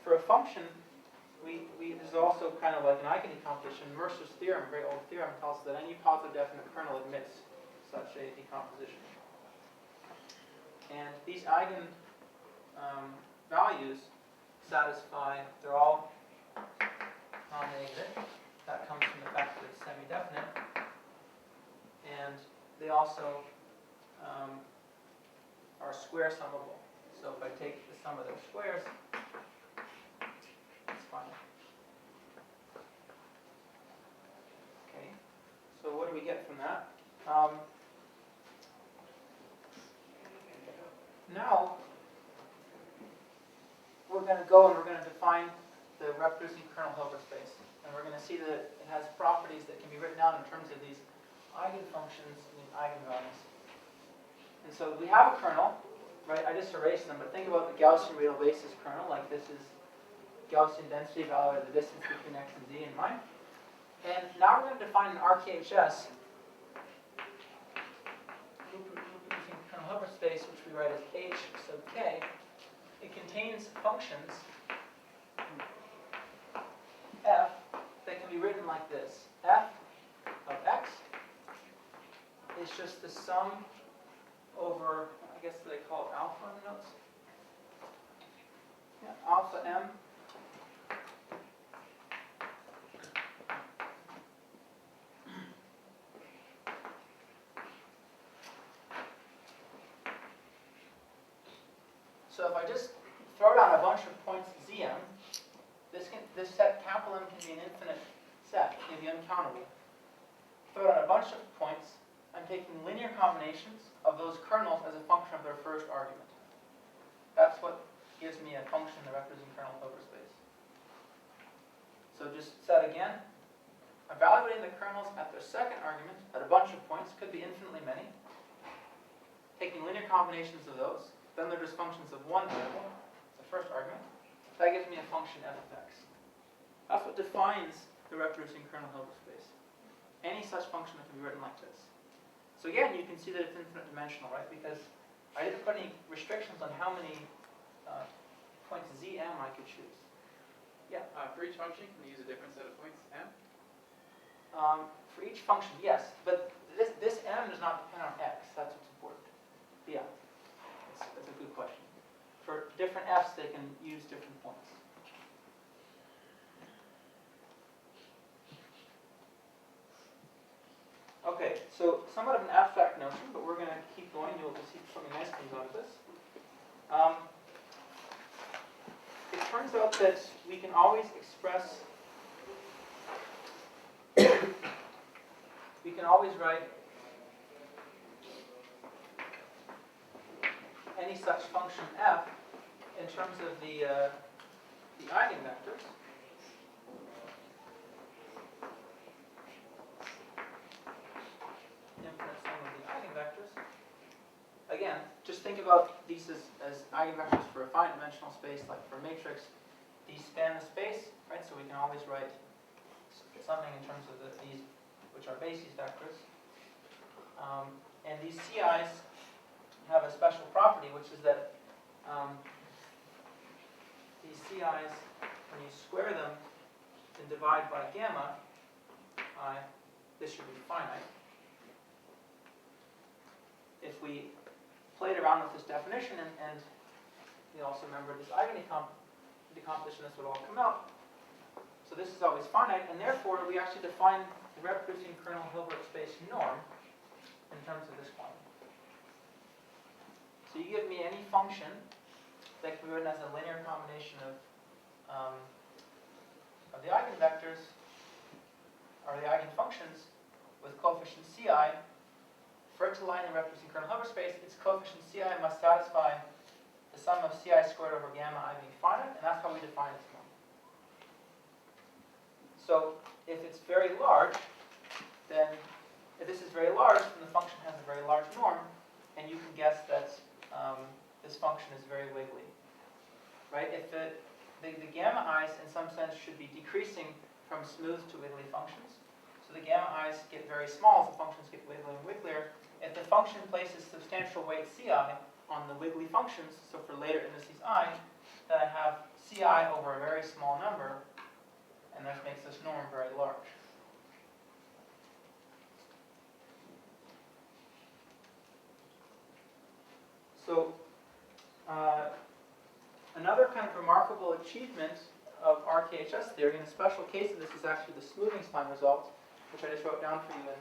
For a function, this is also kind of like an eigendecomposition. Mercer's theorem, a very old theorem, tells us that any positive definite kernel admits such a decomposition. And these eigen values satisfy, they're all non-negative. That comes from the fact that it's semi-definite. And they also are square summable. So if I take the sum of their squares, the reproducing kernel Hilbert space. And we're going to see that it has properties that can be written down in terms of these eigenfunctions and these eigenvalues. And so we have a kernel, right? I just erased them, but think about the Gaussian radial basis kernel, like this is Gaussian density evaluated the distance between x and z in mine. And now we're going to define an RKHS, reproducing kernel Hilbert space, which we write as h sub k. It contains functions f that can be written like this. F of x is just the sum over, I guess they call it alpha in the notes. Yeah, alpha m So if I just throw down a bunch of points Zm, this set capital M can be an infinite set, can be uncountable. Throw down a bunch of points, I'm taking linear combinations of those kernels as a function of their first argument. That's what gives me a function in the reproducing kernel Hilbert space. So just said again, evaluating the kernels at their second argument at a bunch of points, could be infinitely many, taking linear combinations of those, then they're just functions of one variable, the first argument. That gives me a function f of x. That's what defines the reproducing kernel Hilbert space. Any such function that can be written like this. So again, you can see that it's infinite dimensional, right? Because I didn't put any restrictions on how many points Zm I could choose. Yeah? For each function, can you use a different set of points, m? For each function, yes. But this m does not depend on x. That's what's important. Yeah. That's a good question. For different f's, they can use different points. Okay, so somewhat of an abstract notion, but we're going to keep going. You'll see something nice comes out of this. It turns out that we can always express, we can always write any such function f in terms of the eigenvectors. Infinite sum of the eigenvectors. Again, just think about these as eigenvectors for a finite dimensional space, like for a matrix. These span the space, right? So we can always write something in terms of these, which are basis vectors. And these CIs have a special property, which is that these CIs, when you square them and divide by gamma I, this should be finite. If we played around with this definition and you also remember this eigendecomposition, this would all come out. So this is always finite, and therefore we actually define the reproducing kernel Hilbert space norm in terms of this quantity. So you give me any function that can be written as a linear combination of the eigenvectors or the eigenfunctions with coefficient Ci. For it to lie in the reproducing kernel Hilbert space, its coefficient Ci must satisfy the sum of Ci squared over gamma I being finite, and that's how we define its norm. So if it's very large, then if this is very large, then the function has a very large norm, and you can guess that this function is very wiggly, right? If the gamma i's in some sense should be decreasing from smooth to wiggly functions. So the gamma i's get very small as the functions get wiggler and wigglier. If the function places substantial weight Ci on the wiggly functions, so for later indices I, then I have Ci over a very small number, and that makes this norm very large. So another kind of remarkable achievement of RKHS theory, and a special case of this is actually the smoothing spline result, which I just wrote down for you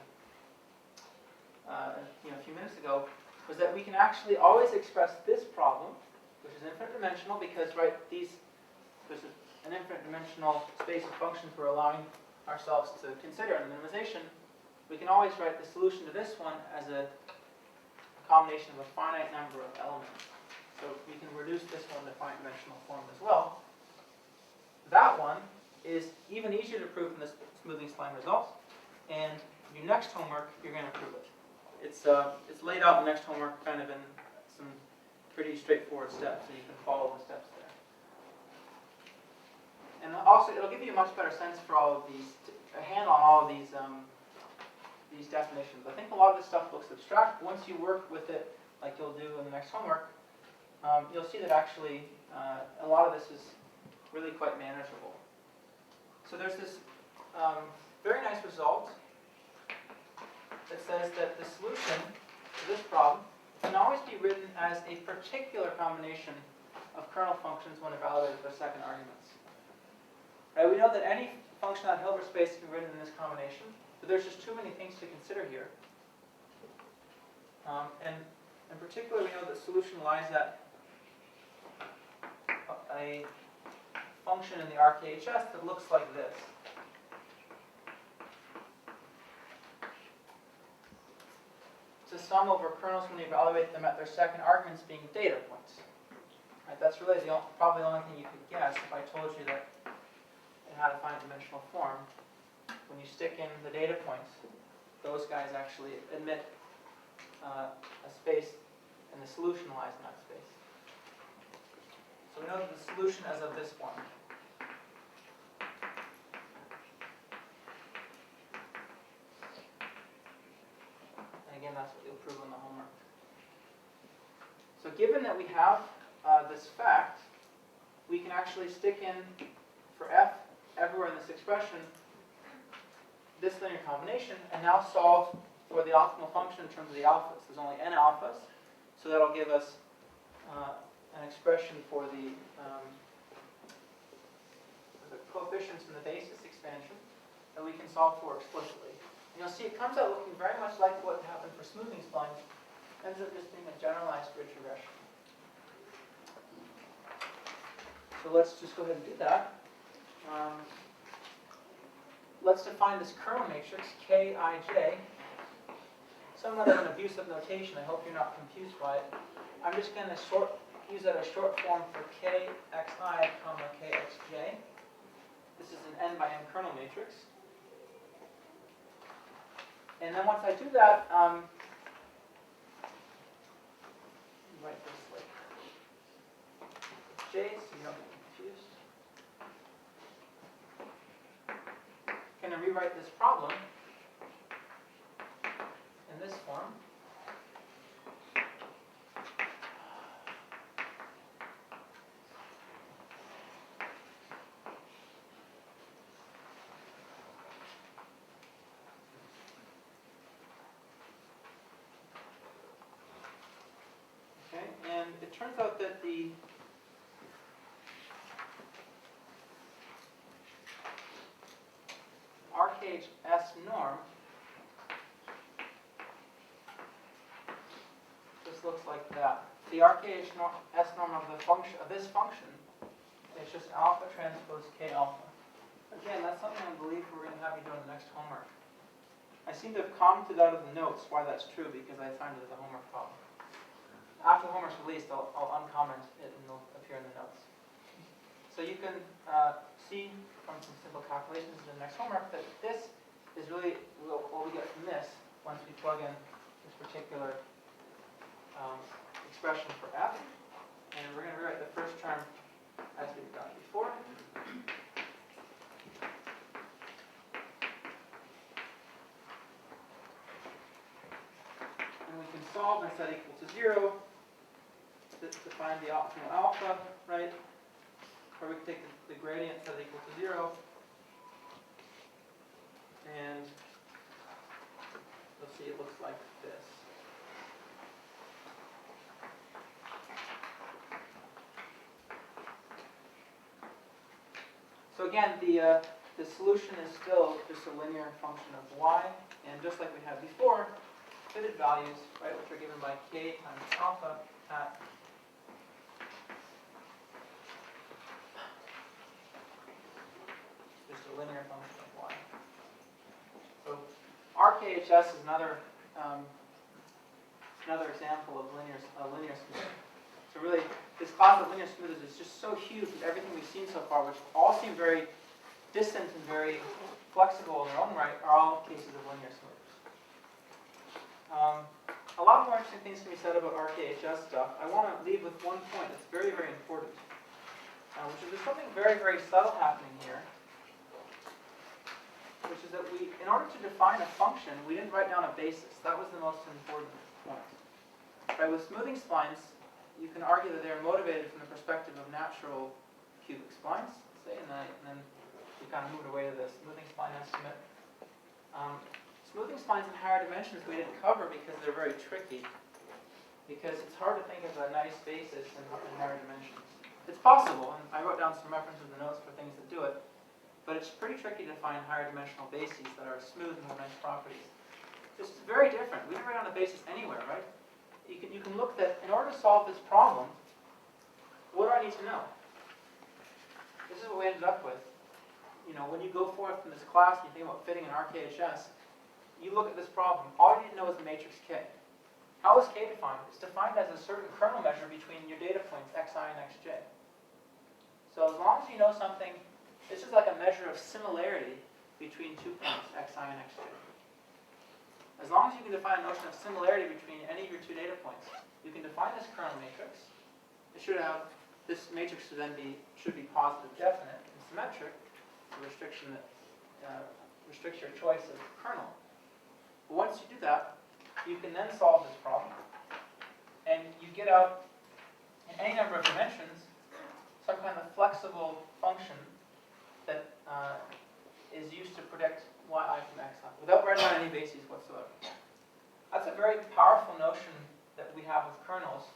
a few minutes ago, was that we can actually always express this problem, which is infinite dimensional, because there's an infinite dimensional space of functions we're allowing ourselves to consider in the minimization. We can always write the solution to this one as a combination of a finite number of elements. So we can reduce this one to finite dimensional form as well. that one is even easier to prove than the smoothing spline results. And your next homework, you're going to prove it. It's laid out in the next homework kind of in some pretty straightforward steps, so you can follow the steps there. And also, it'll give you a much better sense for all of these, a handle on all of these definitions. I think a lot of this stuff looks abstract. Once you work with it, like you'll do in the next homework, you'll see that actually a lot of this is really quite manageable. So there's this very nice result that says that the solution to this problem can always be written as a particular combination of kernel functions when evaluated for second arguments. Right, we know that any function on Hilbert space can be written in this combination, but there's just too many things to consider here. And in particular, we know that solution lies at a function in the RKHS that looks like this. It's a sum over kernels when you evaluate them at their second arguments being data points. Right, that's really probably the only thing you could guess if I told you that it had a finite dimensional form. When you stick in the data points, those guys actually admit a space, and the solution lies in that space. So we know that the solution as of this form. Again, that's what you'll prove on the homework. So given that we have this fact, we can actually stick in for f everywhere in this expression this linear combination and now solve for the optimal function in terms of the alphas. There's only n alphas, so that'll give us an expression for the coefficients in the basis expansion that we can solve for explicitly. And you'll see it comes out looking very much like what happened for smoothing splines. Ends up just being a generalized bridge regression. So let's just go ahead and do that. Let's define this kernel matrix, Kij. Somewhat of an abusive notation. I hope you're not confused by it. I'm just going to use that as short form for Kxi, Kxj. This is an n by n kernel matrix. And then once I do that, write this like J, so you don't get confused. I'm going to rewrite this problem in this form. Okay, and it turns out that the RKHS norm just looks like that. The RKHS norm of the function of this function is just alpha transpose K alpha. Again, that's something I believe we're going to have you do in the next homework. I seem to have commented out of the notes why that's true because I assigned it as a homework problem. After the homework's released, I'll uncomment it and it'll appear in the notes. So you can see from some simple calculations in the next homework that this is really what we get from this once we plug in this particular expression for f. And we're going to rewrite the first term as we've done before. And we can solve and set equal to 0 to find the optimal alpha, right? Or we can take the gradient set equal to 0. And you'll see it looks like this. So again, the solution is still just a linear function of y. And just like we had before, fitted values, right, which are given by k times alpha at just a linear function of y. So RKHS is another example of linear smoothing. So really, this class of linear smoothers is just so huge with everything we've seen so far, which all seem very distant and very flexible in their own right, are all cases of linear smoothers. A lot more interesting things can be said about RKHS stuff. I want to leave with one point that's very, very important, which is there's something very, very subtle happening here, which is that in order to define a function, we didn't write down a basis. That was the most important point. Right, with smoothing splines, you can argue that they're motivated from the perspective of natural cubic splines, say, and then we kind of moved away to the smoothing spline estimate. Smoothing splines in higher dimensions we didn't cover because they're very tricky, because it's hard to think of a nice basis in higher dimensions. It's possible, and I wrote down some references in the notes for things that do it, but it's pretty tricky to find higher dimensional bases that are smooth and have nice properties. It's very different. We didn't write down a basis anywhere, right? You can look that in order to solve this problem, what do I need to know? This is what we ended up with. You know, when you go forth from this class and you think about fitting an RKHS, you look at this problem, all you need to know is the matrix K. How is K defined? It's defined as a certain kernel measure between your data points, xi and xj. So as long as you know something, this is like a measure of similarity between 2 points, xi and xj. As long as you can define a notion of similarity between any of your 2 data points, you can define this kernel matrix. It should have, this matrix should be positive definite and symmetric, a restriction that restricts your choice of kernel. But once you do that, you can then solve this problem, and you get out, in any number of dimensions, some kind of flexible function that is used to predict yi from xi, without writing down any bases whatsoever. That's a very powerful notion that we have with kernels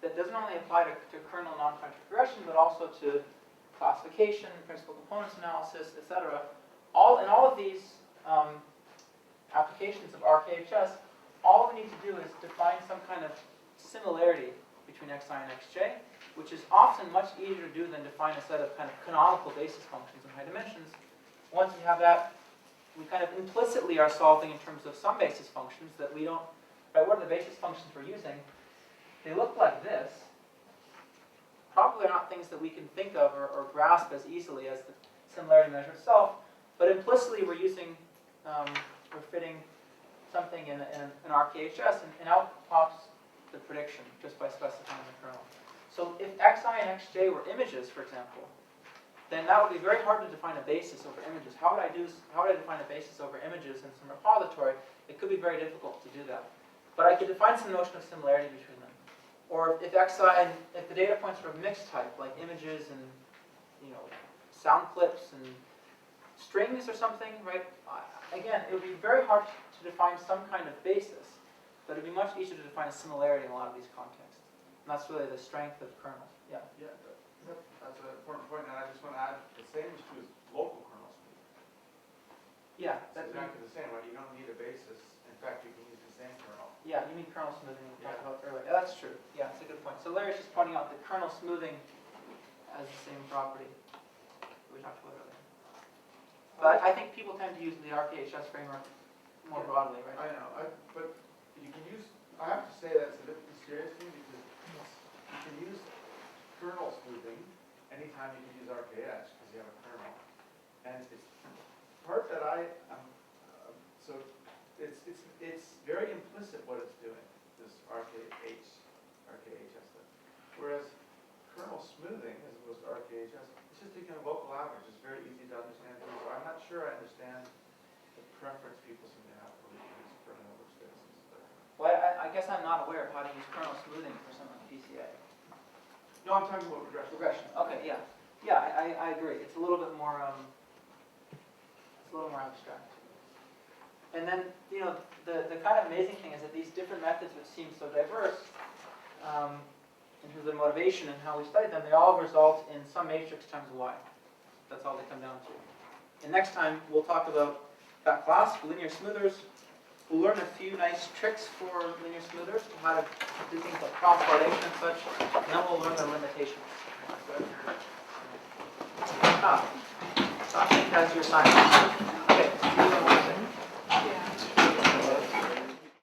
that doesn't only apply to kernel non-parametric regression, but also to classification, principal components analysis, etc. In all of these applications of RKHS, all we need to do is define some kind of similarity between xi and xj, which is often much easier to do than define a set of kind of canonical basis functions in high dimensions. Once we have that, we kind of implicitly are solving in terms of some basis functions that we don't, right, what are the basis functions we're using? They look like this. Probably are not things that we can think of or grasp as easily as the similarity measure itself, but implicitly we're using, we're fitting something in an RKHS, and out pops the prediction just by specifying the kernel. So if xi and xj were images, for example, then that would be very hard to define a basis over images. How would I define a basis over images in some repository? It could be very difficult to do that. But I could define some notion of similarity between them. Or if if the data points were mixed type, like images and sound clips and strings or something, right? Again, it would be very hard to define some kind of basis, but it would be much easier to define a similarity in a lot of these contexts. And that's really the strength of kernels. Yeah. Yeah, that's an important point, and I just want to add, the same is true as local kernel speed. Yeah. That's exactly the same, right? You don't need a basis. In fact, you can use the same kernel. Yeah, you mean kernel smoothing we talked about earlier. Yeah, that's true. Yeah, it's a good point. So Larry's just pointing out that kernel smoothing has the same property we talked about earlier. But I think people tend to use the RKHS framework more broadly, right? I know, but you can use, I have to say that's a bit mysterious to me, because you can use kernel smoothing anytime you can use RKS, because you have a kernel. And it's the part that so it's very implicit what it's doing, this RKHS stuff. Whereas kernel smoothing, as opposed to RKHS, it's just taking a local average. It's very easy to understand. So I'm not sure I understand the preference people seem to have for these kernel workspaces. Well, I guess I'm not aware of how to use kernel smoothing for something like PCA. No, I'm talking about regression. Regression. Okay, yeah. Yeah, I agree. It's a little bit more abstract. And then, the kind of amazing thing is that these different methods, which seem so diverse, in terms of motivation and how we study them, they all result in some matrix times y. That's all they come down to. And next time, we'll talk about that class, linear smoothers. We'll learn a few nice tricks for linear smoothers, how to do things like cross-correlation and such, and then we'll learn their limitations. Sasha has your assignment.